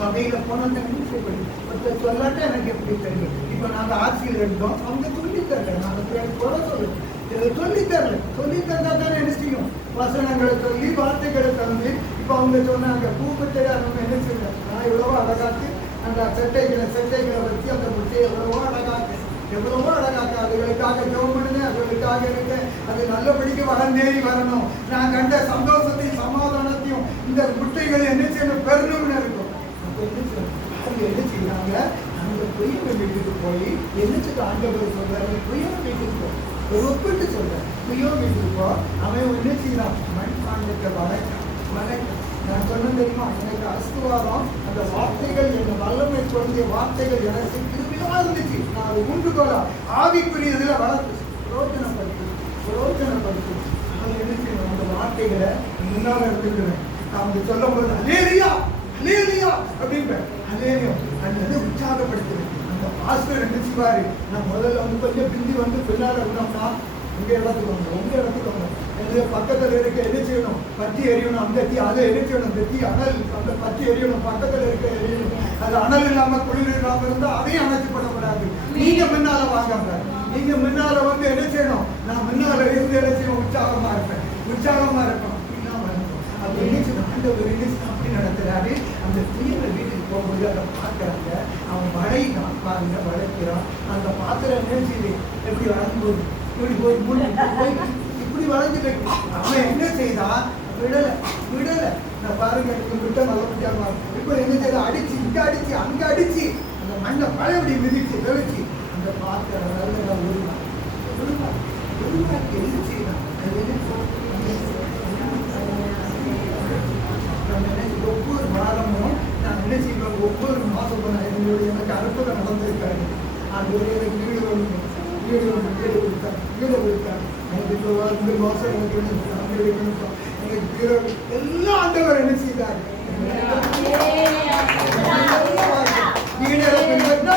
சபையில போனா சொல்லாட்ட எனக்கு எப்படி தெரியும். இப்ப நாங்க ஆட்சியில் இருந்தோம், அவங்க சொல்லி தரல, நாங்க சொல்லி தந்தா தானே என்ன செய்யும், வசனங்களை சொல்லி வார்த்தைகளை தந்து. இப்ப அவங்க சொன்னாங்க பூப்பத்தை நம்ம என்ன செய்யல, நான் எவ்வளவோ அழகாக்கு அந்த சட்டைகளை வச்சு அந்த முட்டையை எவ்வளவோ அழகாக்கு அதுகளுக்காக ஜெபம் பண்ணுங்க, அதுகளுக்காக இருக்க அது நல்லபடிக்கு வளர்ந்தேறி வரணும். நான் கண்ட சந்தோஷத்தையும் சமாதானத்தையும் இந்த முட்டைகளை என்ன செய்யணும், பெறணும்னு இருக்கும். என்ன செய்யறாங்க, அந்த குயவன் வீட்டுக்கு போய் என்னச்சுக்கு ஆண்டவர் சொல்றாரு, குயவன் வீட்டுக்கு போ, ஒப்பிட்டு சொல்ற குயவன் வீட்டுக்கு போ. அவன் என்ன செய்யறான், மண்பாண்டத்தை வளைக்க. நான் சொன்ன தெரியுமா, எனக்கு அஸ்துவாதம் அந்த வார்த்தைகள், என்ன வல்லமை சொல்லிய வார்த்தைகள் எனக்கு திருவிழா இருந்துச்சு. நான் அது உண்டுகோலா ஆவிக்குரியதுல வளர்த்து புரோஜனப்படுத்து. அவன் என்ன செய்யணும், அந்த வார்த்தைகளை முன்னால இருந்துக்கிறேன். அவங்க சொல்லும் போது அலேலியா அப்படின்பேன். அலேலியம் அது உற்சாகப்படுத்துறேன். அந்த பாஸ்டர் என்ன செய்வாரு, நான் முதல்ல கொஞ்சம் பிந்தி பின்னால இருந்தோம்னா உங்க இடத்துக்கு எங்க பக்கத்துல இருக்க என்ன செய்யணும், பத்தி எரியணும். அந்த தீ அதை என்ன செய்யணும், அந்த தீ அனல், அந்த பத்தி எரியணும், பக்கத்துல இருக்க எரியணும். அது அனல் இல்லாம குளிர் இல்லாம இருந்தா அதையும் அணைச்சு பண்ணக்கூடாது. நீங்க முன்னால வாங்க, நீங்க முன்னால என்ன செய்யணும், நான் முன்னால இருந்து என்ன செய்யணும், உற்சாகமா இருக்கணும். அப்படி என்ன செய்யணும், அப்படி நடத்துறாரு. அந்த தீவிர வீட்டுக்கு போகும்போது அதை பார்க்கறாங்க. அவன் வளைதான் பாருங்க, வளைக்கிறான். அந்த பாத்திரம் என்ன செய்யுது, எப்படி வளர்ந்தும்போது இப்படி போய் இப்படி வளைஞ்சுட்டு அவன் என்ன செய்தான், விடல. நான் பாருங்க, விட்ட நல்ல முடியாம இப்ப என்ன செய்ய, அடிச்சு இங்க அடிச்சு அங்க அடிச்சு அந்த மண்ணை பழையபடி மிதிச்சு தெளிச்சு அந்த பாத்திரம் நல்ல உருவாக்கி என்ன செய்யலாம். ஒவ்வொரு வாரமும் நான் என்ன செய்வேன், ஒவ்வொரு மாதம் எனக்கு அற்புதம் நடந்திருக்காரு. அந்த வீடு கொடுத்தாங்க. எனக்கு இந்த மாதம் எனக்கு எல்லா ஆண்டவர் என்ன செய்தார்,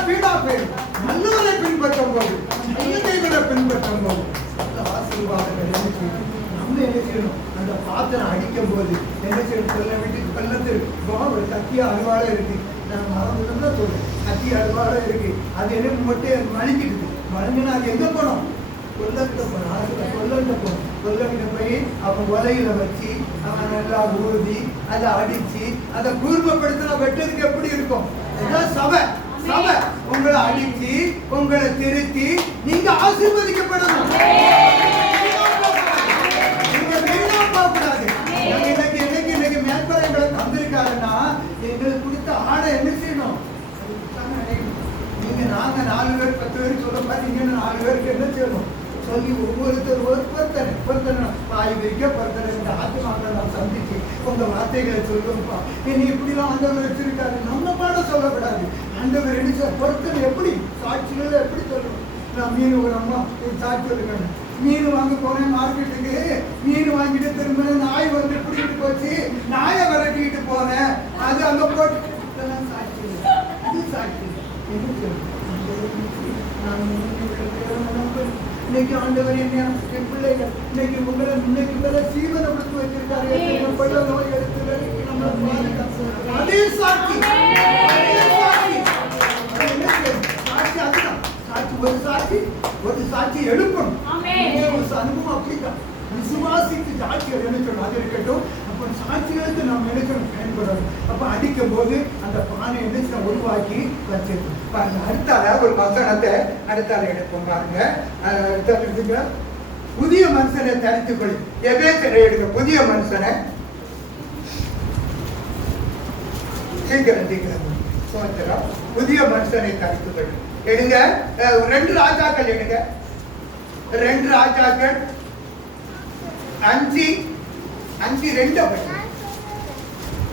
வீடா பேர் நல்லவரை பின்பற்றும் போது, நல்ல தெய்வத்தை பின்பற்றும் போது ஆசீர்வாதங்கள் என்ன செய்யும். நம்ம என்ன செய்யணும், அந்த பாத்திரம் அடிக்கும் போது என்ன செய்யணும், சொல்ல வீட்டுக்கு பள்ளத்தில் ஒரு கத்திய அருவாளை இருக்கு. நான் மறந்துட்டோம்னா சொல்றேன், கத்திய அருவாளை இருக்கு. அது என்ன மட்டும் மழுங்கிடுது. மழுங்கினா அது எங்க போனோம், கொல்லக்கிட்ட போய் அவன் உலையில வச்சு அவன் நல்லா ஊதி அதை அடிச்சு அதை கூர்மப்படுத்தின வெட்டதுக்கு எப்படி இருக்கும், சபை உங்களை அடிச்சு உங்களை திருத்தி நீங்க ஆசீர்வதிக்கப்படணும். இன்னைக்கு மேற்பறைகளை தந்திருக்காருன்னா எங்களுக்கு கொடுத்த ஆடை என்ன செய்யணும், நீங்க நாங்க 4 பேர் 10 பேர் சொல்ல மாதிரி நீங்க 4 பேருக்கு என்ன செய்யணும் சொல்லி ஒவ்வொருத்தர் ஒருத்தர் பாய் வைக்க பொறுத்தர் ஆத்மாக்களை நான் சந்திச்சு உங்க வார்த்தைகளை சொல்லுங்கப்பா. நீ இப்படிலாம் ஆண்டவர் வச்சிருக்காரு, நம்ம பாட சொல்லக்கூடாது. ஆண்டவர் என்ன பொறுத்தர் எப்படி சாட்சிகளை எப்படி சொல்லணும். நான் மீன் ஒரு அம்மா சாட்சி இருக்கணும், மீன் வாங்க போனேன் மார்க்கெட்டுக்கு, மீன் வாங்கிட்டு திரும்ப நாய் பிடிக்கிட்டு போச்சு, நாயை விரட்டிக்கிட்டு போனேன், அது அங்க போட்டு சாட்சி. அது சாட்சி என்ன சொல்லணும். இன்னைக்கு ஆண்டவர் என்ன என் பிள்ளைகள் இன்னைக்கு உங்களை இன்னைக்கு மேல ஜீவனை கொடுத்து வச்சிருக்காரு. கொள்ள நோய் எடுத்து நம்மளை பாதுகாப்பு. அதே சாட்சி, அதே சாட்சி. சாட்சி அதுதான். சாட்சி ஒரு சாட்சி எழுப்பணும். ஒரு அனுபவம் அப்படிதான். விசுவாசித்து சாட்சிகள் நினைக்கணும். அது இருக்கட்டும். அப்ப சாட்சிகளுக்கு நாம் நினைக்கணும் பயன்படணும். அப்ப அடிக்கும் போது அந்த பானை என்ன உருவாக்கி வச்சிருக்கோம். பாருங்க, அடுத்தால ஒரு வசனத்தை அடுத்தால எடுப்போம். பாருங்க, அடுத்தால எடுத்துக்க. புதிய மனுஷனை தரித்துக் கொள். எபேசியரை எடுக்க. புதிய மனுஷனை சீக்கிரம் சோதரம். புதிய மனுஷனை தரித்துக் கொள். எடுங்க. 2 ராஜாக்கள் எடுங்க. 2 ராஜாக்கள் 5:2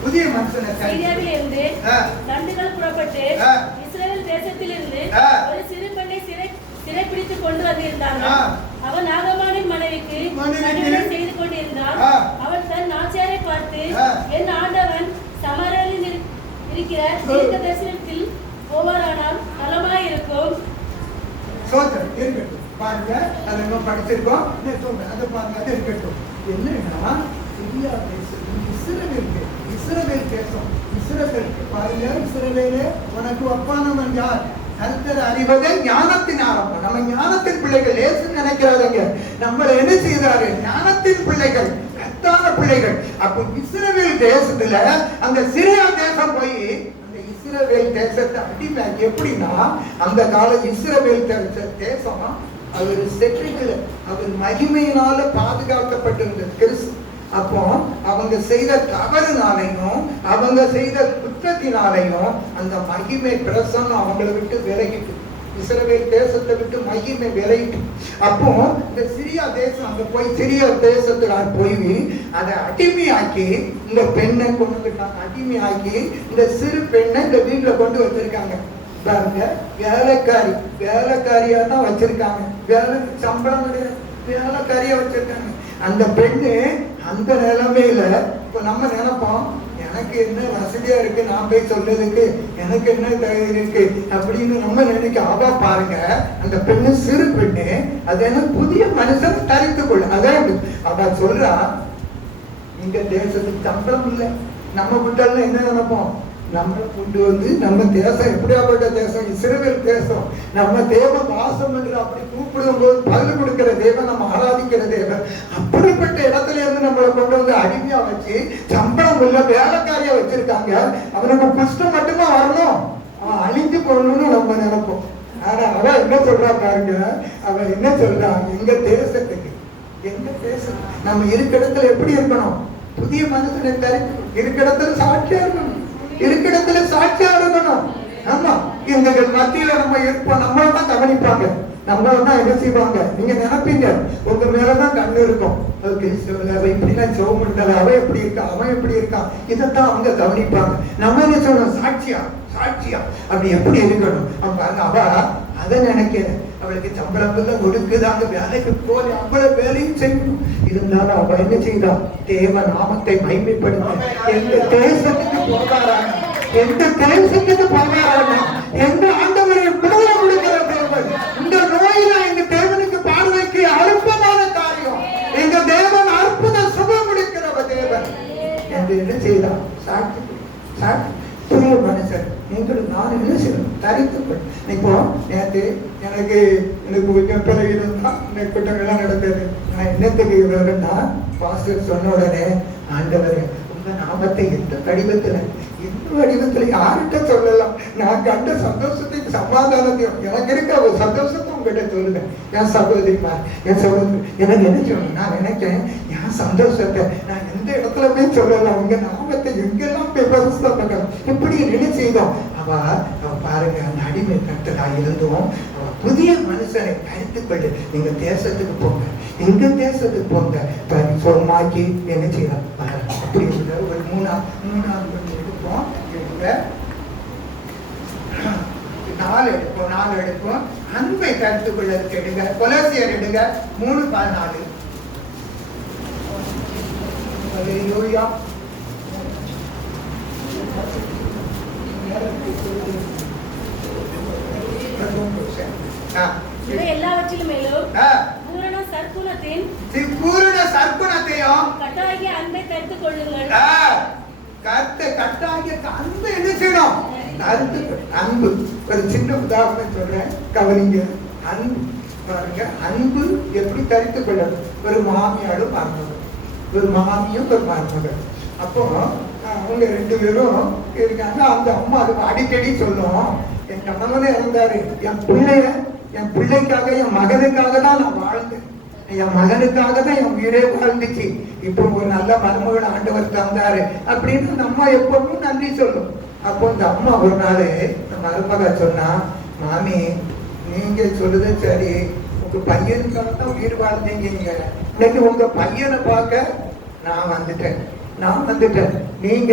புதிய மனுஷனை சீரியாவிலிருந்து தண்டுகள் புறப்பட்டு இஸ்ரவேல் தேசத்திலிருந்து ஒரு சிறு பெண்ணை சிறைப்பிடித்துக் கொண்டு வந்திருந்தார்கள். அவன் நாகமானின் மனைவிக்கு பணிவிடை செய்து கொண்டிருந்தான். அவன் தன் நாச்சியாரை பார்த்து, என் ஆண்டவன் சமாரியாவில் இருக்கிற தீர்க்கதரிசனத்தில் போவாரானால் நலமாயிருக்கும். சோதரம் இருக்கட்டும். பாருங்க, அதை நம்ம படிச்சிருக்கோம். அதை பாருங்க, அது இருக்கட்டும். என்னன்னா சிரியா தேசம், இஸ்ரவேல் தேசம், இஸ்ரவேலுக்கு பாருங்க. இஸ்ரவேலே உனக்கு ஒப்பானவன் யார்? கர்த்தரை அறிவதே ஞானத்தின் ஆரம்பம். நம்ம ஞானத்தின் பிள்ளைகள். ஏசு நினைக்கிறாங்க நம்மளை என்ன செய்தாரு? ஞானத்தின் பிள்ளைகள், கர்த்தான பிள்ளைகள். அப்போ இஸ்ரவேல் தேசத்துல அந்த சிரியா தேசம் போய் இஸ்ரவேல் தேசத்தை அடிமையாக்கி. எப்படின்னா அந்த கால இஸ்ரவேல் தேசம் அவர் செட்ரிகள், அவர் மகிமையினால பாதுகாக்கப்பட்டிருந்தது கிறிஸ்து. அப்போ அவங்க செய்த தவறுனாலையும் அவங்க செய்த குற்றத்தினாலையும் அந்த மகிமை பிரசன்னம் அவங்களை விட்டு விலகிட்டு, இஸ்ரவேல் தேசத்தை விட்டு மகிமை விலகிட்டு. அப்போ இந்த சிரியா தேசம் அங்க போய் சிரியா தேசத்துல போய் அதை அடிமையாக்கி இந்த பெண்ணை கொண்டு வந்துட்டாங்க. அடிமையாக்கி இந்த சிறு பெண்ணை இந்த வீட்டுல கொண்டு வச்சிருக்காங்க. பாருங்க, வேலைக்காரியா தான் வச்சிருக்காங்க. வேலைக்கு சம்பளம் கிடையாது, வேலைக்காரியா வச்சிருக்காங்க. அந்த பெண்ணு அந்த நிலைமையில இப்ப நம்ம நினைப்போம், எனக்கு என்ன வசதியா இருக்கு, நான் போய் சொல்றதுக்கு எனக்கு என்ன இருக்கு அப்படின்னு நம்ம நினைக்க. அவ பாருங்க, அந்த பெண்ணு சிறு பெண்ணு, அது என்ன புதிய மனுஷன் தரித்துக் கொள்ள. அதான் அவ சொல்றா, இங்க தேசத்துக்கு சம்பளம் இல்லை. நம்ம விட்டாலும் என்ன நினைப்போம், நம்மளை கொண்டு வந்து நம்ம தேசம் எப்படியாப்பட்ட தேசம், இஸ்ரவேல் தேசம், நம்ம தேவ வாசம் என்று அப்படி கூப்பிடும் போது பதில் கொடுக்கிற தேவன், நம்ம ஆராதிக்கிற தேவன். அப்படிப்பட்ட இடத்துல இருந்து நம்மளை கொண்டு வந்து அடிமையா வச்சு சம்பளம் உள்ள வேலைக்காரியா வச்சிருக்காங்க. அவனுக்கு புஷ்டம் மட்டுமா வரணும், அவன் அழிஞ்சு போடணும்னு நம்ம நினைப்போம். ஆனா அவ என்ன சொல்றா பாருங்க, அவ என்ன சொல்றா, எங்க தேசத்துக்கு நம்ம இருக்க இடத்துல எப்படி இருக்கணும்? புதிய மனுஷனை தரித்து இருக்க இடத்துல சாட்சியா இருக்கணும், இருக்க இடத்துல சாட்சியா இருக்கணும். ஆமா, இந்த மத்தியில நம்ம இருப்போம், நம்மளதான் கவனிப்பாங்க, நம்மளதான் என்ன செய்வாங்க. நீங்க நினைப்பீங்க உங்க மேலதான் கண்ணு இருக்கும். இப்படிலாம் ஜெபம் பண்ணல, அவன் எப்படி இருக்கா, அவன் எப்படி இருக்கான், இதைத்தான் அவங்க கவனிப்பாங்க. நம்ம என்ன சொல்லணும், சாட்சியா அப்படி எப்படி இருக்கணும். அவ அதை நினைக்கிறேன். அவளுக்கு சம்பளம் ஒடுக்குதாங்க, வேலைக்கு போய் அவ்வளவு வேலையும் செய்யணும். இருந்தாலும் அவ என்ன செய்தா, தேவ நாமத்தை மகிமைப்படுத்த எந்த தேசத்துக்கு போகாராங்க, எந்த தேசத்துக்கு போகாராங்க, எந்த ஆண்டவரை விடுதலை கொடுக்கிற தேவன். இந்த நோயில எங்க தேவனுக்கு பார்வைக்கு அற்புதமான காரியம், எங்க தேவன் அற்புத சுகம் கொடுக்கிறவ தேவன் என்று என்ன செய்தான். சாட்சி புதிய மனுஷன் எங்களுக்கு நான் என்ன செய்யணும், தரித்துக்கொள். இப்போ நேற்று எனக்கு கொஞ்சம் பிறகு இருந்தா இந்த கூட்டங்கள்லாம் நடந்தது. நான் என்னத்துக்கு வரேன்னா, பாஸ்டர் சொன்ன உடனே, ஆண்டவரே உங்க நாமத்தை எந்த வடிவத்துல யார்கிட்ட சொல்லலாம், நான் கண்ட சந்தோஷத்தையும் சமாதானத்தையும் எனக்கு இருக்க ஒரு சந்தோஷத்தை உங்ககிட்ட சொல்லுவேன். என் சகோதரிமா, என் சகோதரி எனக்கு என்ன சொல்லணும், நான் நினைக்கிறேன் என் சந்தோஷத்தை நான் எந்த இடத்துல போய் சொல்லலாம், உங்க நாமத்தை எங்கெல்லாம் போய் பரிசுத்தப்பட்டோம், இப்படி நினைச்சோம். அவ பாருங்க, அந்த அடிமை கட்டளா இருந்தும் அவ புதிய மனுஷனை கருத்துக்கொண்டு நீங்க தேசத்துக்கு போங்க, எங்க தேசத்துக்கு போங்க, சொமாக்கி என்ன செய்யலாம். அப்படி ஒரு மூணாவது எடுப்போம், 4 எடுப்போம். அன்பை கருத்துக்கொள்ளதுக்கு எடுங்க. கொலோசியர் எடுங்க 3:14. ஹல்லேலூயா. இவை எல்லாவற்றிலும் மேலும் பூரண சற்குணத்தின் பூரண சற்குணத்தையும் கட்டாகிய அன்பை தரித்துக் கொள்ளுங்கள். கட்டாகிய அன்பு என்ன செய்யணும்? அன்பு. ஒரு சின்ன உதாரணம் சொல்றேன், கவனிங்க. அன்பு பாருங்க, அன்பு எப்படி தரித்துக் கொள்ளணும்? ஒரு மாமியாரும் மருமகள், ஒரு மாமியும் ஒரு மருமகள். அப்போ அவங்க 2 பேரும் இருக்காங்க. அந்த அம்மா அது அடிக்கடி சொல்லும், என் கணவனே இருந்தாரு, என் பிள்ளைக்காக, என் மகனுக்காக தான் நான் வாழ்ந்தேன், என் மகனுக்காக தான் என் உயிரே வாழ்ந்துச்சு. இப்போ ஒரு நல்ல மருமகள் ஆண்டவர் தந்தாரு அப்படின்னு அந்த அம்மா எப்பவும் நன்றி சொல்லும். அப்போ இந்த அம்மா ஒரு நாள் மருமக சொன்னா, மாமி நீங்க சொல்லுது சரி, உங்க பையனுக்காக தான் உயிர் வாழ்ந்தீங்க, இன்னைக்கு உங்க பையனை பார்க்க நான் வந்துட்டேன், நீங்க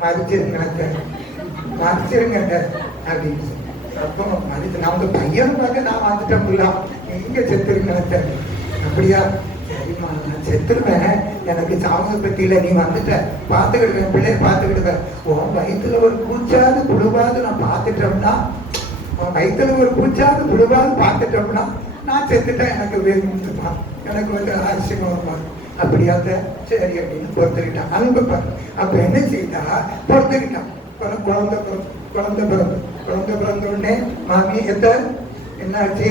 மறிச்சிருங்க அப்படின்னு சொல்லி. அப்போ மறிச்சு நான் உங்க பையனை பார்க்க நான் வந்துட்டேன், நீங்க செத்துருங்க. அப்படியா? சரிம்மா, நான் செத்துருவேன், எனக்கு சாம பத்தியில நீ வந்துட்ட, பார்த்துக்கிடுவேன், பிள்ளைய பார்த்துக்கிடுவேன். உன் வயிற்றுல ஒரு பூச்சாவது புழுவாது நான் பார்த்துட்டோம்னா, உன் வயிற்றுல ஒரு பூச்சாவது புழுவாது பார்த்துட்டோம்னா நான் செத்துட்டேன், எனக்கு வேணுமா, எனக்கு வந்து ஆச்சரியமா வருவாங்க. அப்படியாத்த சரி அப்படின்னு பொறுத்துக்கிட்டான். அன்பு பாரு. அப்ப என்ன செய்தா? பொறுத்துக்கிட்டான். குழந்தை பிறந்த உடனே மாமி என்னாச்சு?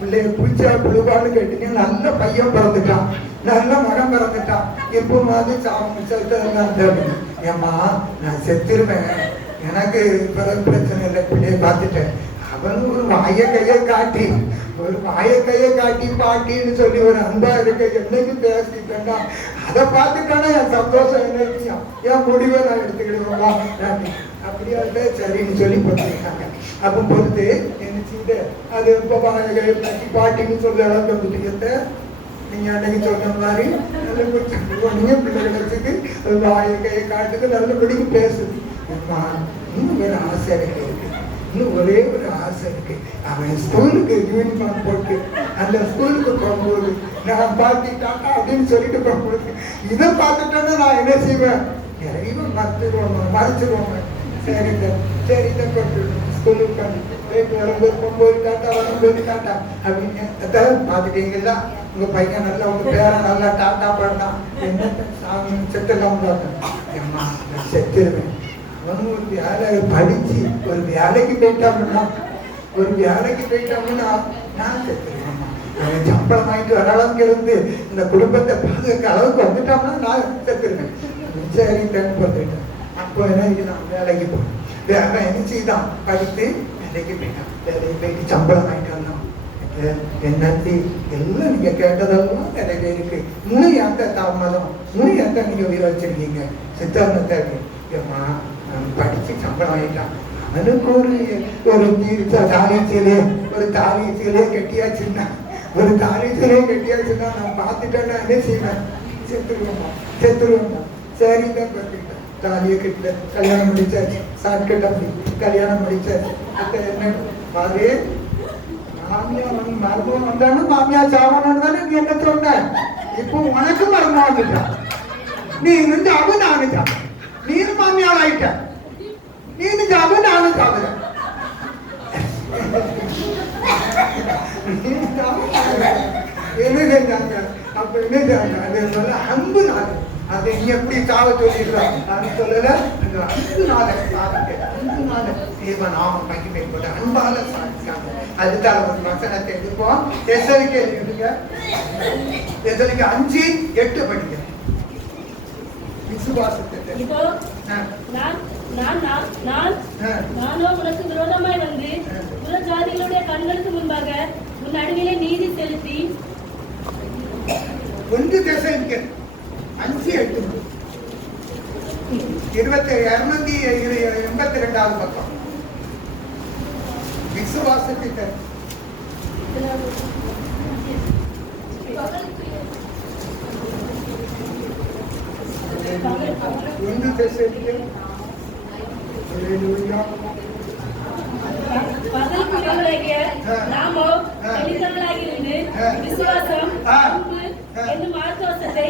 பிள்ளைய பூச்சா புழுவான்னு கேட்டீங்க, நல்ல பையன் பிறந்துட்டான், நல்ல மகன் பிறந்துட்டான். இப்போ மாதிரி ஏம்மா நான் செத்துருவேன், எனக்கு பிரச்சனை இல்லை, பிள்ளைய பார்த்துட்டேன். அவன் ஒரு வாய கையை காட்டி பாட்டின்னு சொல்லி ஒரு அன்பா இருக்க என்னைக்கு பேசிட்டேன்னா அதை பார்த்துட்டானா என் சந்தோஷம் என்ன, என் முடிவை நான் எடுத்துக்கிடுவேமா அப்படியா? சரின்னு சொல்லி பொறுத்துக்கிட்டாங்க. அப்ப பொறுத்து என்ன செய்த, அது ரொம்ப வாய கையை காட்டி பாட்டின்னு சொல்லி அளவுக்கு வந்துட்டு, நீங்க அன்னைக்கு சொன்ன மாதிரி நல்ல நீங்க பிள்ளைகளை வச்சுக்கு வாய கையை காட்டுக்கு நல்லபடிக்கு பேசுது. இன்னும் ஒரு ஆசை இருக்கு, இன்னும் ஒரே ஒரு ஆசை இருக்கு. அவன் ஸ்கூலுக்கு யூனிஃபார்ம் போட்டு அந்த ஸ்கூலுக்கு போகும்போது நான் பார்த்துட்டாக்கா அப்படின்னு சொல்லிட்டு போகும்போது இதை பார்த்துட்டோன்னா நான் என்ன செய்வேன்? இறைவன் மறைச்சிருவாங்க. சரிதான் கொண்டு ஸ்கூலுக்கு வரும்போது டாட்டா அப்படின்னு பார்த்துட்டீங்களா? உங்க பையன் நல்லா, உங்க பேரன் நல்லா டாட்டா பாடினான், என்ன செத்துலாம் ஏம்மா நான் செத்துருவேன். அவன் ஒரு வேலை படிச்சு ஒரு வேலைக்கு போயிட்டாங்கன்னா நான் செத்துருவேன். அவன் சம்பளம் வாங்கிட்டு வர அளவுக்கு இருந்து இந்த குடும்பத்தை பாதுகாக்க அளவுக்கு வந்துட்டோம்னா நான் செத்துருவேன். சரி தான் போட்டுட்டேன். அப்போ என்ன நான் வேலைக்கு போனேன். அவன் என்ன செய்தான்? படித்து வேலைக்கு போயிட்டு சம்பளம் வாங்கிட்டு வந்தான். என்னத்தி எல்லாம் நீங்க கேட்டதெல்லாம் நிறைய இருக்கு, இன்னும் எந்த தாமதம், இன்னும் எந்த நீங்க உயிரை வச்சிருக்கீங்க? சித்தாந்தத்தை ஏம்மா படிச்சு சம்பளம் வாங்கிட்டான், அவனுக்கு ஒரு தாலியத்திலே கட்டியாச்சுன்னா நான் பார்த்துட்டேன்னா என்ன செய்வேன்? செத்துருவோம்மா. சரிதான் கட்டிட்டேன், தாலியை கட்டல, கல்யாணம் முடிச்சாச்சு, ஷார்ட்கட் அப்படி கல்யாணம் முடிச்சாச்சு. என்ன பாரு, மாமியார் மருமகன் வந்தாலும் மாமியார் சாவணும்னு தானே நீ என்ன சொன்ன? இப்போ உனக்கு மருமகன் வந்துட்டான், நீ இருந்து அவன் நானுதான், நீனு மாமியார் ஆயிட்ட, நீனு சாவு நானும் சாவுறேன். என்ன செஞ்சாங்க? அப்ப என்ன செஞ்சாங்க? அது சொல்ல அன்பு நாள், அதை நீ எப்படி சாவ சொல்லிடலாம் அப்படின்னு சொல்லல. அன்பு நாளை சாதிக்க, அன்பு நாளை தேவன் நாமம் மகிமை போட்டு அன்பால சாதிக்காங்க. அதுதான் ஒரு வசனத்தை எடுப்போம். எஸ்எலுக்கு 5:8 படிக்க. விசுவாசத்தை நானோ உனக்கு விரோதமாய் வந்து புற ஜாதிகளுடைய கண்களுக்கு முன்பாக உன் நடுவிலே நீதி செலுத்தி 1 தெசலோனிக்கே 5:8 282வது பக்கம். விசுவாசத்தை 1 தெசலோனிக்கே நாமோ எளிதவர்களாயிருந்து விசுவாசம், அன்பு என்னும் ஆத்மவசத்தை,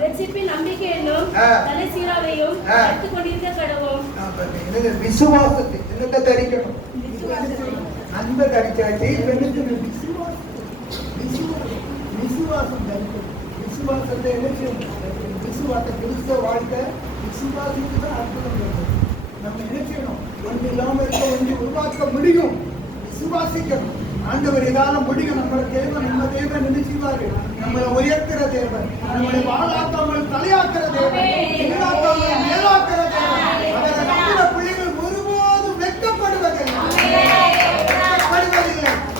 ரட்சிப்பின் நம்பிக்கை என்னும் தலைசீராவையும் கற்றுக் கொண்டிருக்க கடவோம். விசுவாசத்தை என்னத்தை தரிக்கணும்? 50 அடிச்சாச்சு. விசுவாசம் விசுவாசத்தை என்ன செய்யணும்? விசுவாச கிறிஸ்தவ வாழ்க்கை விசுவாசிக்கு தான் அற்புதம் இருக்கும். நம்ம என்ன செய்யணும்? ஒன்று இல்லாம இருக்க ஒன்று உருவாக்க முடியும். விசுவாசிக்கணும். ஆண்டவர் ஏதான முடியும். நம்ம தேவன் நினைச்சுவாரு. நம்மளை உயர்த்துற தேவன், நம்மளை வாழாக்காமல் தலையாக்குற தேவன், கீழாக்காமல் மேலாக்குற தேவன். அவரை நம்பின பிள்ளைகள் ஒருபோதும் வெட்கப்படுவதில்லை.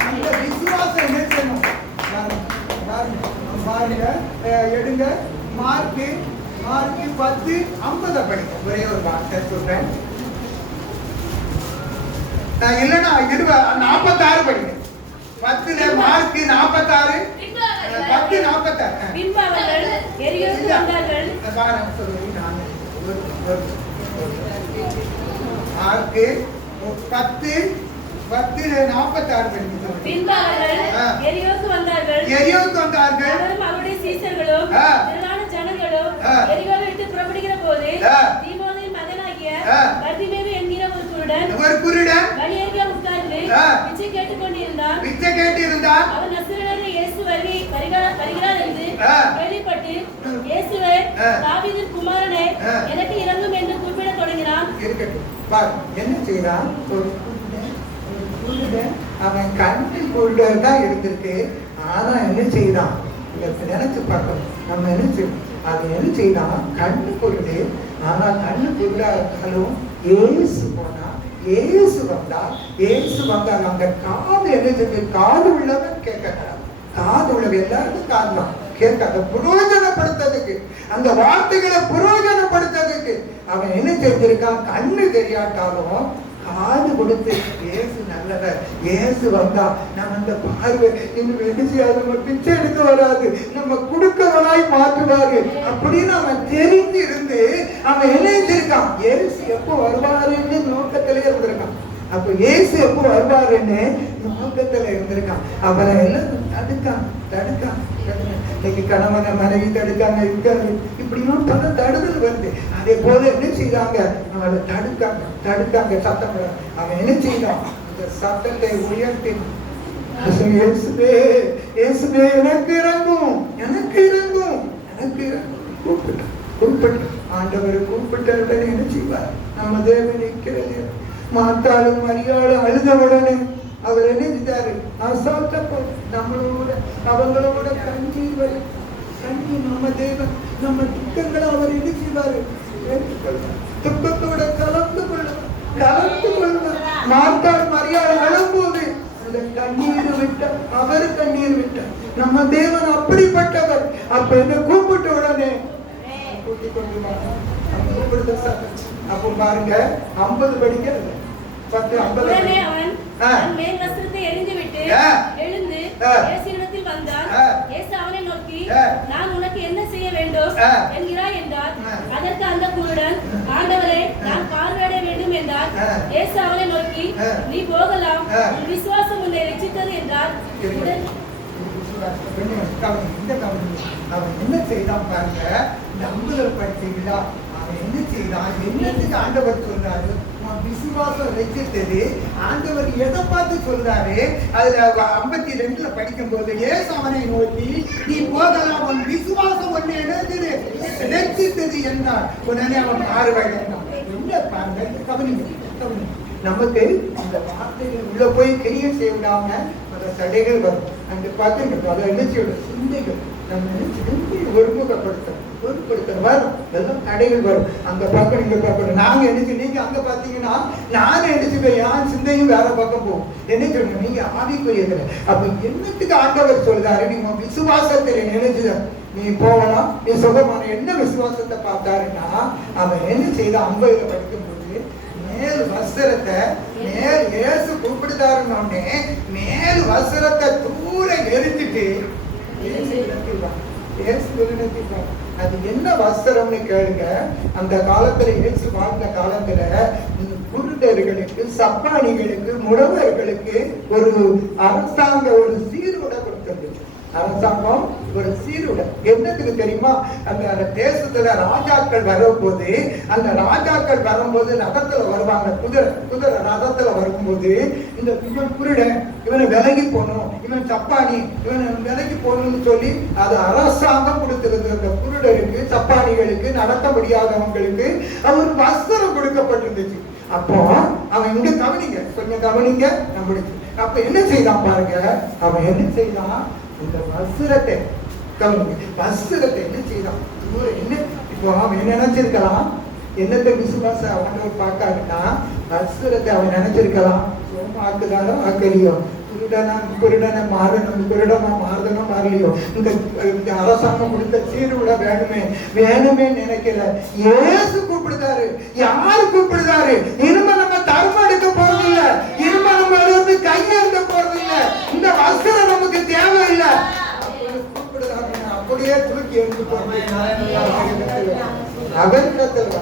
அந்த விசுவாசம் என்ன செய்யணும்? பாருங்க, எடுங்க. மார்க்கு 10:50 படிங்க. ஒரே ஒரு வார்த்தை சொல்றேன். நான் இல்லைன்னா 46 படிங்க. 10 மார்க்கு 46 10:46. பின்பு அவர்கள் எரியோவுக்கு வந்தார்கள். மார்க்கு 10:46 படிங்க. பின்பு அவர்கள் எரியோவுக்கு வந்தார்கள். அவரும் அவருடைய சீசர்களும் திரளான ஜனங்களும் எரியோவை விட்டு புறப்படுகிற போது தீமோத்தேயுவின் மகனாகிய பர்திமேயு என்கிற ஒரு குருடன் வழியருகே உட்கார்ந்து பிச்சை கேட்டுக் கொண்டிருந்தான். அவன் நசரேயனாகிய இயேசு வருகிறார் என்று கேள்விப்பட்டு, இயேசுவே, தாவீதின் குமாரனே, எனக்கு இரங்கும் என்று கூப்பிடத் தொடங்கினான். என்ன செய்யறான்? அவன் கண்ணு குருடன் தான் இருந்திருக்கு. ஆனா என்ன செய்யறான்? நினைச்சு பார்க்கணும். நம்ம என்ன செய்யணும்? அது என்ன செய்யறான்? கண்ணு குருடு. ஆனா கண்ணு குருடா இருந்தாலும் ஏசு போனா, ஏசு வந்தால் அங்க காது என்ன செய்யுது? காது உள்ளவன் கேட்கறான். காது உள்ளவன் எல்லாருக்கும் காதுதான் கேட்காத புரோஜனப்படுத்துறதுக்கு, அந்த வார்த்தைகளை புரோஜனப்படுத்துறதுக்கு அவன் என்ன செஞ்சிருக்கான்? கண்ணு தெரியாட்டாலும் காது கொடுத்து, ஏசு நல்லவர், ஏசு வந்தா நம்ம அந்த பார்வை இன்னும் என்ன செய்யாது? நம்ம பிச்சை எடுக்க வராது, நம்ம கொடுக்கவனாய் மாற்றுவாரு அப்படின்னு அவன் தெரிஞ்சு இருந்து அவன் என்ன செஞ்சிருக்கான்? ஏசு எப்போ வருவாருன்னு நோக்கத்திலே இருந்திருக்கான். அப்ப ஏசு எப்போ வருவாருன்னு நோக்கத்துல இருந்திருக்கான். அவரை எல்லாம் தடுக்கான். இன்னைக்கு கணவனை மனைவி தடுக்காங்க, இருக்காங்க, இப்படியும் பல தடுதல் வருது. அதே போல என்ன செய்யறாங்க? அவளை தடுக்காங்க சத்தம். அவன் என்ன செய்யறான்? இந்த சத்தத்தை உயர்த்தி, இயேசுவே எனக்கு இறங்கும் கூப்பிட்டு ஆண்டவர் கூப்பிட்ட உடனே என்ன செய்வார்? நம்ம தேவன் நிற்கிறது. மாத்தாளும் மரியாளும் அழுத உடனே அவர் என்ன செய்தாரு? அசால்ட்ட நம்மளோட அவங்களோட கண்ணீர் வரும். நம்ம தேவன் நம்ம துக்கங்களை அவர் என்ன செய்வாரு? துக்கத்தோட கலந்து கொள்வார். மாத்தாள் மரியாதை அழும்போது அந்த கண்ணீர் விட்டார், அவர் கண்ணீர் விட்டார். நம்ம தேவன் அப்படிப்பட்டவர். அப்ப என்ன கூப்பிட்ட உடனே கூட்டிக் கொண்டு அப்போ பாருங்க 50 படிக்கிறது. 10:50 அவன் மேல் வஸ்திரத்தை எறிந்துவிட்டு எழுந்து இயேசுவிடத்தில் வந்தான். இயேசு அவனை நோக்கி, நான் உனக்கு என்ன செய்ய வேண்டும் என்கிறாய் என்றார். அதற்கு அந்த குருடன், ஆண்டவரே, நான் பார்வையிட வேண்டும் என்றார். இயேசு அவனை நோக்கி, நீ போகலாம், உன் விசுவாசம் உன்னை ரட்சித்தது என்றார். அவன் என்ன செய்தான் பாருங்க. இந்த 50 படிச்சீங்களா? அவன் என்ன செய்தான்? என்னத்துக்கு ஆண்டவர் சொல்றாரு? விசுவாசம் ரட்சித்தது. ஆண்டவர் எதை பார்த்து சொல்றாரு? அதுல 52 படிக்கும் போது ஏசு அவனை நோக்கி, நீ போகலாம், உன் விசுவாசம் ஒண்ணு எழுந்தது ரட்சித்தது என்றார். உடனே அவன் பார்வையிட்டான். என்ன பாருங்க, கவனிங்க. நமக்கு அந்த வார்த்தைகள் உள்ள போய் கிரியை செய்ய விடாம அந்த தடைகள் வரும். அந்த பார்த்து அதை என்ன செய்யணும்? சிந்தைகள் நம்ம சிந்தையை ஒருமுகப்படுத்தணும் வரும். எல்லாம் தடைகள் வரும். அங்க பார்க்கணும், இங்க பார்க்கணும். நாங்க என்ன நீங்க அங்க பாத்தீங்கன்னா நானும் என்ன செய்வேன்? என் சிந்தையும் வேற பக்கம் போகும். என்ன சொல்லணும்? நீங்க ஆவிக்குரியதுல. அப்ப என்னத்துக்கு ஆண்டவர் சொல்றாரு? நீங்க விசுவாசத்துல நினைச்சுத நீ போகலாம், நீ சுகமான. என்ன விசுவாசத்தை பார்த்தாருன்னா, அவன் என்ன செய்த 50 படிக்கும் போது மேல் வஸ்திரத்தை ஏசு கூப்பிடுதாருன்னே மேல் வஸ்திரத்தை தூர எரிஞ்சிட்டு அது என்ன வஸ்திரம்னு கேளுங்க. அந்த காலத்துல இயேசு வாழ்ந்த காலத்துல குருடர்களுக்கு, சப்பானிகளுக்கு, முடவர்களுக்கு ஒரு அரசாங்க ஒரு சீருடை கொடுத்தது. அரசாங்கம் ஒரு சீருடை என்னத்துக்கு தெரியுமா? அந்த தேசத்துல ராஜாக்கள் வரும்போது, அந்த ராஜாக்கள் வரும்போது ரதத்துல வருவாங்க. குதிரை ரதத்துல வரும்போது இவன் குருடன், இவனை விலகி போகணும், இவன் சப்பானி, இவனை விலகி போகணும்னு சொல்லி அது அரசாங்கம் கொடுத்திருந்த அந்த குருடருக்கு, சப்பானிகளுக்கு, நடத்த முடியாதவங்களுக்கு அவர் வஸ்திரம் கொடுக்கப்பட்டிருந்துச்சு. அப்போ அவன் இங்க கவனிங்க, கொஞ்சம் கவனிங்க. நம்மளுக்கு அப்ப என்ன செய்தான் பாருங்க, அவன் என்ன செய்தான், இந்த வஸ்திரத்தை கவனிங்க, வஸ்திரத்தை என்ன செய்தான், என்ன இப்போ அவன் என்ன நினைச்சிருக்கலாம், என்னத்தை விசுவாச அவனை பார்க்காருன்னா வஸ்திரத்தை அவன் நினைச்சிருக்கலாம், ஆக்குதானோ ஆக்கலையோ, குருடனை மாறணும், குருடனா மாறுதனும் மாறலையோ, இந்த அரசாங்கம் கொடுத்த சீருவிட வேணுமே நினைக்கல. ஏசு கூப்பிடுதாரு. யாரு கூப்பிடுதாரு? இனிமே நம்ம தர்மம் எடுக்க போறது இல்ல, இனிமே நம்ம வந்து கையெழுந்த போறது இல்ல, இந்த வஸ்திரம் நமக்கு தேவையில்லை. கூப்பிடுதாரு, அப்படியே தூக்கி எடுத்து போறது அவரிடத்துல.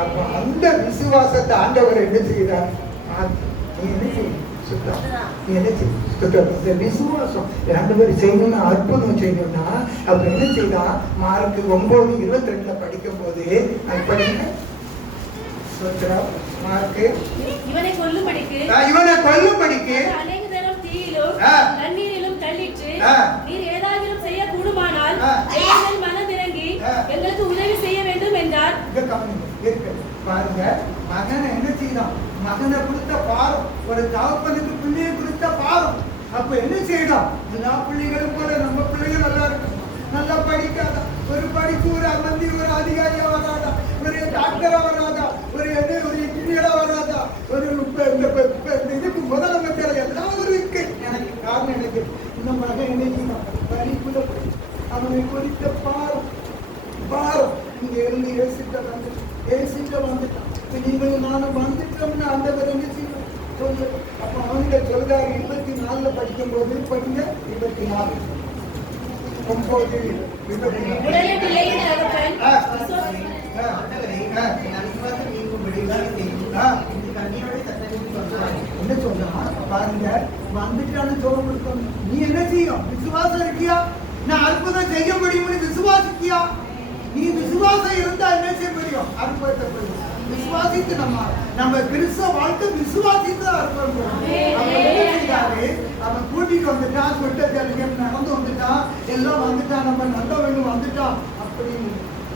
அப்ப அந்த விசுவாசத்தை ஆண்டவர் என்ன செய்யறார், நீ என்ன செய்ய விசுவாசம் ஆண்டவர் செய்யணும்னு அற்புதம் செய்யணும்னா அப்ப என்ன செய்தா, மார்க் 9:22 படிக்கும் போது படிக்க இவனை கொல்லும்படிக்கு அநேக தரம் தீயிலும் தண்ணீரிலும் தள்ளிற்று. நீர் ஏதாகிலும் செய்ய கூடுமானால் எங்கள் மனம் இறங்கி எங்களுக்கு உதவி செய்ய வேண்டும் என்றார். பாருங்க, மகனை என்ன செய்யலாம், மகனை கொடுத்த பாரம், ஒரு தகப்பனுக்கு பிள்ளையை கொடுத்த பாரம். அப்ப என்ன செய்யலாம், எல்லா பிள்ளைகளும் போல நம்ம பிள்ளைகள் நல்லா இருக்கும், நல்லா படிக்காதா, ஒரு படிப்பு ஒரு அமர்ந்தி ஒரு அதிகாரியா வராதா, ஒரு டாக்டரா வராதா, ஒரு இன்ஜினியரா வராதா, ஒரு இதுக்கு முதலமைச்சர் எல்லாம் இருக்கு. எனக்கு காரணம் எனக்கு இந்த மகன் என்ன படிப்புல அவனை குறித்த பாரம் பாரம் இங்க இருந்து ஏசிட்ட வந்துட்டான். நீங்களும் நானும் வந்துட்டோம்னு ஆண்டவர் என்ன செய்யணும் சொல்லு. அப்ப அவன்கிட்ட சொல்றாரு 24 படிக்கும் போது படிங்க, 24 என்ன சொல்றா பாருங்க, வந்துட்டான்னு சொல்ல கொடுத்தோம். நீ என்ன செய்யும், விசுவாசம் இருக்கியா, நான் அற்புதம் செய்ய முடியும்னு விசுவாசிக்கியா? நீ விசுவாசம் இருந்தா என்ன செய்ய முடியும், அற்புதத்தை புரியும். விசுவாசித்து நம்ம கிறிஸ்தவ வாழ்க்கை விசுவாசித்து அற்புதம். அவன் கூட்டிட்டு வந்துட்டான், நடந்து வந்துட்டான், எல்லாம் வந்துட்டான், நம்ம நல்ல வேணும் வந்துட்டான் அப்படின்னு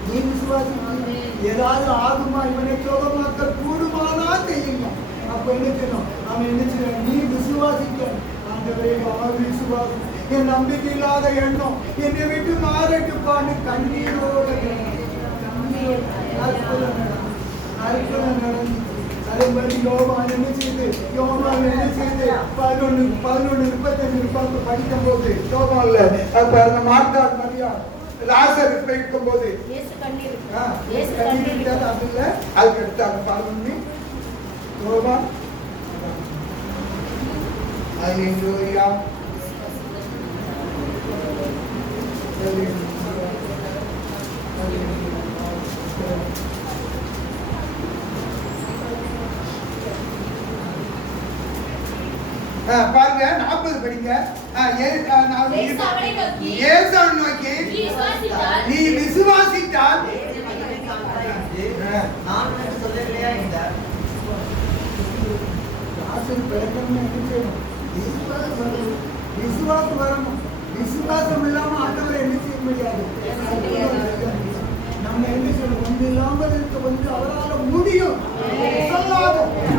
நீ விசுவாசி. ஏதாவது ஆகுமா, இவனை சோகமாக்க கூடுமானா செய்யுங்க. அப்ப என்ன செய்யணும், அவன் என்ன செய்யணும், நீ விசுவாசிக்க. ஆண்டவரே விசுவாசம், என் நம்பிக்கை இல்லாத எண்ணம் என்னை விட்டு மாறட்டுப்பான்னு கண்ணீரோட அதே மாதிரி யோவான் என்ன செய்து 11:35 படிக்கும் போது யோவான்ல பாருங்க, மார்த்தாள் மரியாள் லாசர் இருக்கும் போது அதுல அதுக்கு எடுத்தாங்க பாருங்க யோவான். ஹல்லேலூயா. பாருங்க 40 படிங்க. இயேசுவை நோக்கி நீ விசுவாசித்தால் விசுவாசம் வரணும். விசுவாசம் இல்லாம ஆண்டவரை என்ன செய்ய முடியாது. நம்ம என்ன சொல்றோம், ஒன்று இல்லாமல் இருக்க வந்து அவரால் முடியும்.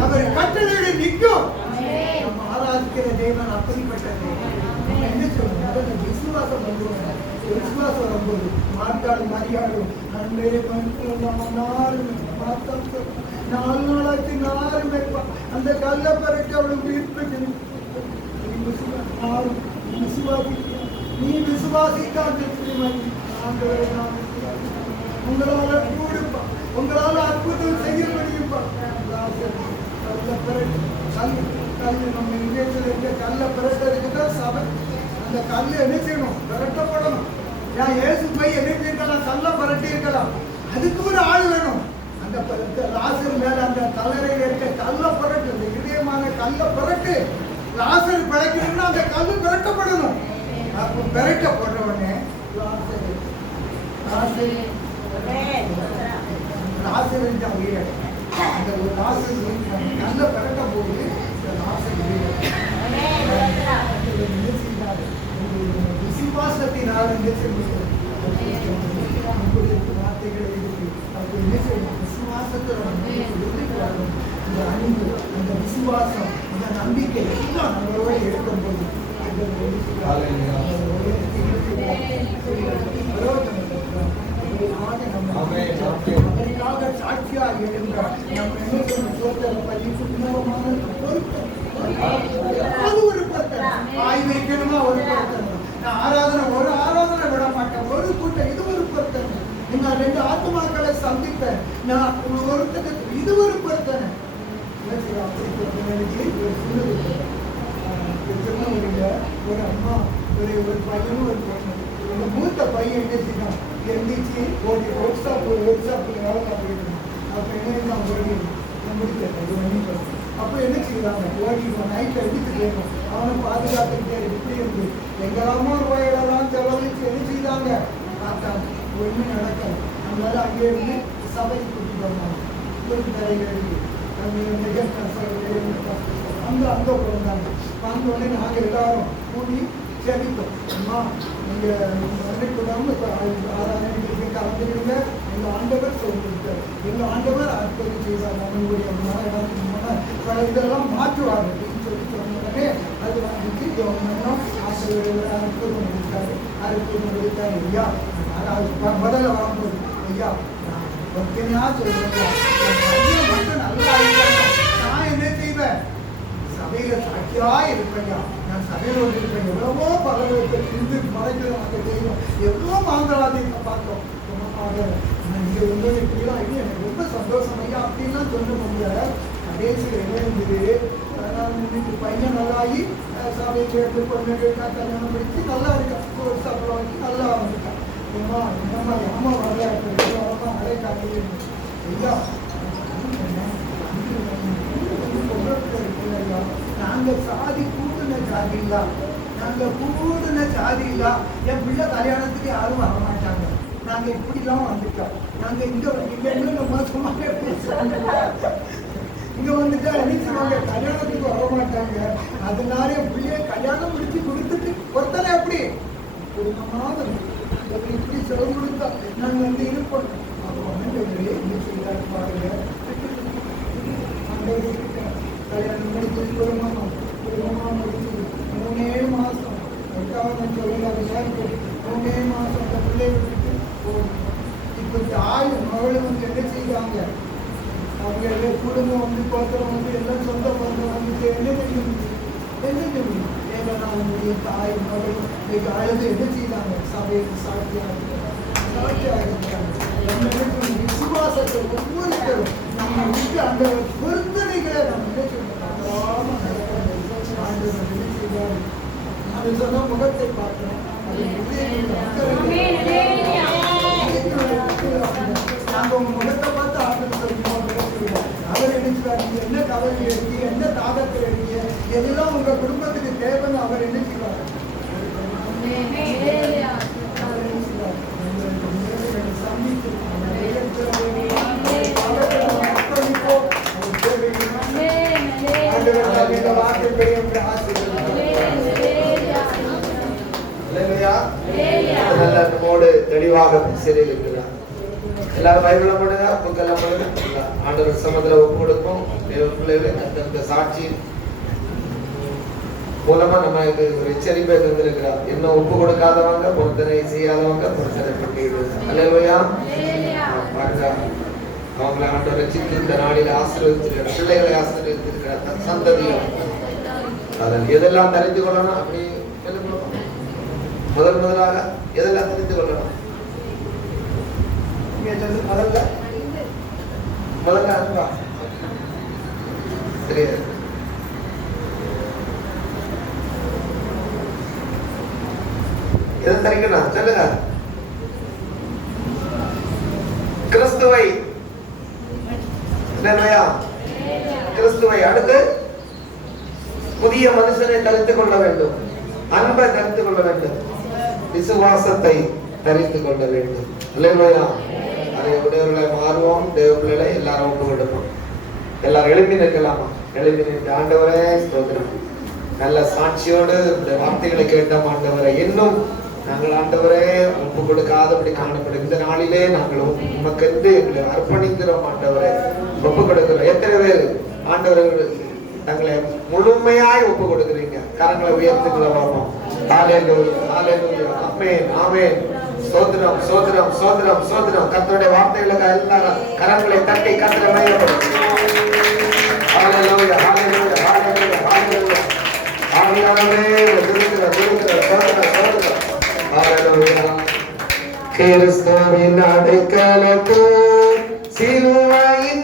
அவர் கட்டளையிட நிற்கும். நம்ம ஆராதிக்கிற தேவன் அப்படிப்பட்டது. நம்ம என்ன சொல்றோம், விசுவாசம் வந்துருவாங்க. விசுவாசம் வரும்போது மாட்டாடும் மரியாடும் அன்பே நம்ம 4 நாளாச்சு 4 வைப்பான். அந்த கல்ல பறக்க அவளுக்கு உயிர்ப்பு நீ விசுவாசித்தான் உங்களால கூடுப்பா, உங்களால அற்புதம் செய்ய முடியும்பா. நம்ம இந்தியத்தில் இருக்க கல்ல பிரட்டதுக்கு தான் சபை. அந்த கல்லு என்ன செய்யணும், பிரட்டப்படணும். ஏன் இயேசு போய் என்ன செய்யலாம், கல்ல பிரட்டி இருக்கலாம், அதுக்கு ஒரு ஆள் வேணும். அந்த லாசர் மேல அந்த கல்லறையில் இருக்க கல்ல புரட்டு, இந்த இதயமான கல்ல புரட்டு லாசர் பிழைக்கணும்னா அந்த கல்லு பிரட்டப்படணும். அப்போ பிரட்டப்படுற உடனே லாசர் அந்த ஒரு லாசர் கல்ல பிரட்ட போது விசுவாசத்தினால் என்ன செய்யும் வார்த்தைகளை இருக்கு. அப்போ என்ன செய்யணும்? விசுவாசத்தை அந்த அன்பு, அந்த விசுவாசம், அந்த நம்பிக்கை எல்லாம் நம்மளோட எடுக்கும்போது அதற்காக சாட்சியா இருந்த நம்ம என்ன அது ஒரு பொருத்தனை. ஆய் வைக்கணுமா ஒரு பொருத்தனை. நான் ஒரு ஆராதனை விட மாட்டேன், ஒரு கூட்டம், இது ஒரு பொருத்தனை. நான் 2 ஆத்மாக்களை சந்திப்பேன், நான் ஒருத்தர், இது ஒரு பொருத்தனை. ஒரு அம்மா, ஒரு பையனும் ஒரு பொண்ணு. அந்த மூத்த பையன் என்ன செய்யணும், எந்திரிச்சு ஒரு ஒர்க் ஷாப்ல வேலை பார்த்துக்கிட்டு அப்போ என்ன முடிக்கிறேன். அப்போ என்ன செய்யறாங்க, ஓடிடுவோம், நைட்டில் எடுத்து போயிடும், அவனை பாதுகாத்துக்கிட்டே இப்படி இருந்து எங்கெல்லாமோ ரூபாயெல்லாம் செலவழிச்சு என்ன செய்தாங்க பார்த்தாங்க, ஒன்றும் நடக்கல. நம்மளால அங்கே இருந்து சபைக்கு கூட்டிட்டு வந்தாங்க. அங்கே போனாங்க. வந்த உடனே நாங்கள் எல்லாரும் கூடி செபித்தோம். அம்மா நீங்கள் வந்துக்கூடாமல் ஆராதனை கலந்துக்கிடுங்க, எங்கள் ஆண்டவர் சொல்லியிருக்கார், எங்கள் ஆண்டவர் அற்புதம் செய்வார், நம்மளுடைய இதெல்லாம் மாற்றுவார் அப்படின்னு சொல்லி சொன்ன உடனே அது வந்துச்சு. ஆசிரியர் அற்புதம் கொடுத்தாரு, அற்புதம் கொடுத்தாரு. ஐயா முதல்ல வரும்போது ஐயா ஒருத்தனையா சொல்றேன், மட்டும் நல்லா நான் என்ன செய்வேன், சபையில சாட்சியா இருப்பையா, நான் சபையில இருப்பேன். எவ்வளவோ பலவீனத்தை இருந்து மறைக்கிறவங்க தெரியும், எவ்வளோ மாங்கலாதீங்க பார்த்தோம். இங்க வந்து இப்படிலாம் இது எனக்கு ரொம்ப சந்தோஷம் ஐயா அப்படின்லாம் சொல்ல முடியல. கடைசியில் என்ன இருந்தது, பையன் நல்லாகி சபையை சேர்த்து பொண்ணு கல்யாணம் படிச்சு நல்லா இருக்கா, ஒரு சம்பளம் வச்சு நல்லா வந்துட்டான். அம்மா வரல அடைக்காது ஐயா, நாங்க சாதி கூட்டுன ஜாதி இல்ல, நாங்க கூடுன ஜாதி இல்ல, என் பிள்ளை கல்யாணத்துக்கு யாரும் வர மாட்டாங்க, நாங்க இப்படிலாம் வந்துட்டோம், நாங்க இங்க மோசமாக இங்க வந்துட்டா நினைச்சுவாங்க கல்யாணத்துக்கு வர மாட்டாங்க. அதனால என் பிள்ளைய கல்யாணம் முடிச்சு கொடுத்துட்டு ஒருத்தனை எப்படி குடும்பமாக இப்படி செலவு கொடுத்தா நாங்க வந்து இருப்போம். என்ன செய்யறாரு பாருங்க, கல்யாணம் முடிச்சு குடும்பமா முடிச்சு 3 மாசம் 8வது சொல்லலாம் 3 மாசம் அந்த பிள்ளை விட்டுட்டு போகணும். இப்ப தாய் மகளை வந்து என்ன செய்வாங்க, அவங்க எல்லாம் குடும்பம் வந்து கோத்திரம் வந்து எல்லாம் சொந்த பந்தம் வந்து என்ன செய்யும், ஏன்னா அவங்களுடைய தாய் மகள் இன்னைக்கு அழுது என்ன செய்தாங்க, சபைக்கு சாட்சியாக இருக்கிறாங்க. விசுவாசத்தை ஒவ்வொருத்தரும் நம்ம விட்டு அந்த பொருத்தனைகளை நம்ம என்ன செய்யணும், அது சொன்ன முகத்தை பார்க்கணும். நாங்கள் உங்க முகத்தை பார்த்து ஆண்டு சொல்லுவோம். அவர் நினைச்சுவார், நீங்க என்ன கவலையில் இருக்கீங்க, என்ன தாகத்தில் இருக்கீங்க, எதெல்லாம் உங்க குடும்பத்துக்கு தேவைன்னு அவர் என்ன செய்வார். சந்தித்து நம்மோடு தெளிவாக பேசியிருக்கிறார். எல்லாரும் பைபிள போடுங்க, புக்கெல்லாம் போடுங்க. ஆண்டவர் சமத்துல ஒப்பு கொடுப்போம். அந்த சாட்சி மூலமா நமக்கு ஒரு எச்சரிப்பை தந்திருக்கிறார். இன்னும் ஒப்பு கொடுக்காதவங்க, பொருத்தனை செய்யாதவங்க பொருத்தனை பண்ணிடுறாங்க. அல்லேலூயா. பாருங்க, அவங்களை ஆண்டவர் ரட்சித்து இந்த நாளில் ஆசீர்வதித்திருக்கிறார், பிள்ளைகளை ஆசீர்வதித்திருக்கிறார், தன் சந்ததியும். அதில் எதெல்லாம் தெரிந்து கொள்ளணும் அப்படி முதலாக எதெல்லாம் தெரிந்து கொள்ளணும், முதல்ல அன்பா தெரியாது. எதை தெரிக்கணும் சொல்லுங்க. கிறிஸ்துவை, கிறிஸ்துவை அடுத்து புதிய மனுஷனை தரித்துக் கொள்ள வேண்டும், அன்பை தரித்துக் கொள்ள வேண்டும், விசுவாசத்தை தரித்து கொள்ள வேண்டும். அல்லேலூயா. அதை உடையவர்களை மாறுவோம். தேவ பிள்ளைகளை எல்லாரும் ஒன்று கொடுப்போம். எல்லாரும் எழுப்பி நிற்கலாமா? எழுதி நின்ற ஆண்டவரே ஸ்தோத்திரம். நல்ல சாட்சியோடு இந்த வார்த்தைகளை கேட்டோம் ஆண்டவரே. இன்னும் நாங்கள் ஆண்டவரே ஒப்பு கொடுக்காதபடி காணப்படும் இந்த நாளிலே நாங்கள் உமக்கென்று எங்களை அர்ப்பணிக்கிறோம் ஆண்டவரே, ஒப்பு கொடுக்கிறோம். எத்தனை பேர் ஆண்டவர்கள் தங்களை முழுமையாய் ஒப்பு கொடுக்குறீங்க? கரங்களை உயர்த்துக்கிறோம். ஹல்லேலூயா, ஹல்லேலூயா, ஆமென், ஆமென். ஸ்தோத்திரம், ஸ்தோத்திரம், ஸ்தோத்திரம், ஸ்தோத்திரம். கர்த்தருடைய வார்த்தைகளுக்கு எல்லாரும் கரங்களை தட்டி கர்த்தரை மகிமைப்படுத்துவோம். ஹல்லேலூயா, ஹல்லேலூயா, ஹல்லேலூயா, ஹல்லேலூயா. ஆவியானவரே துதிக்கிறோம், துதிக்கிறோம், ஸ்தோத்திரம், ஸ்தோத்திரம். ஹல்லேலூயா. கிறிஸ்துவின் அடைக்கலத்தே சிலுவையில்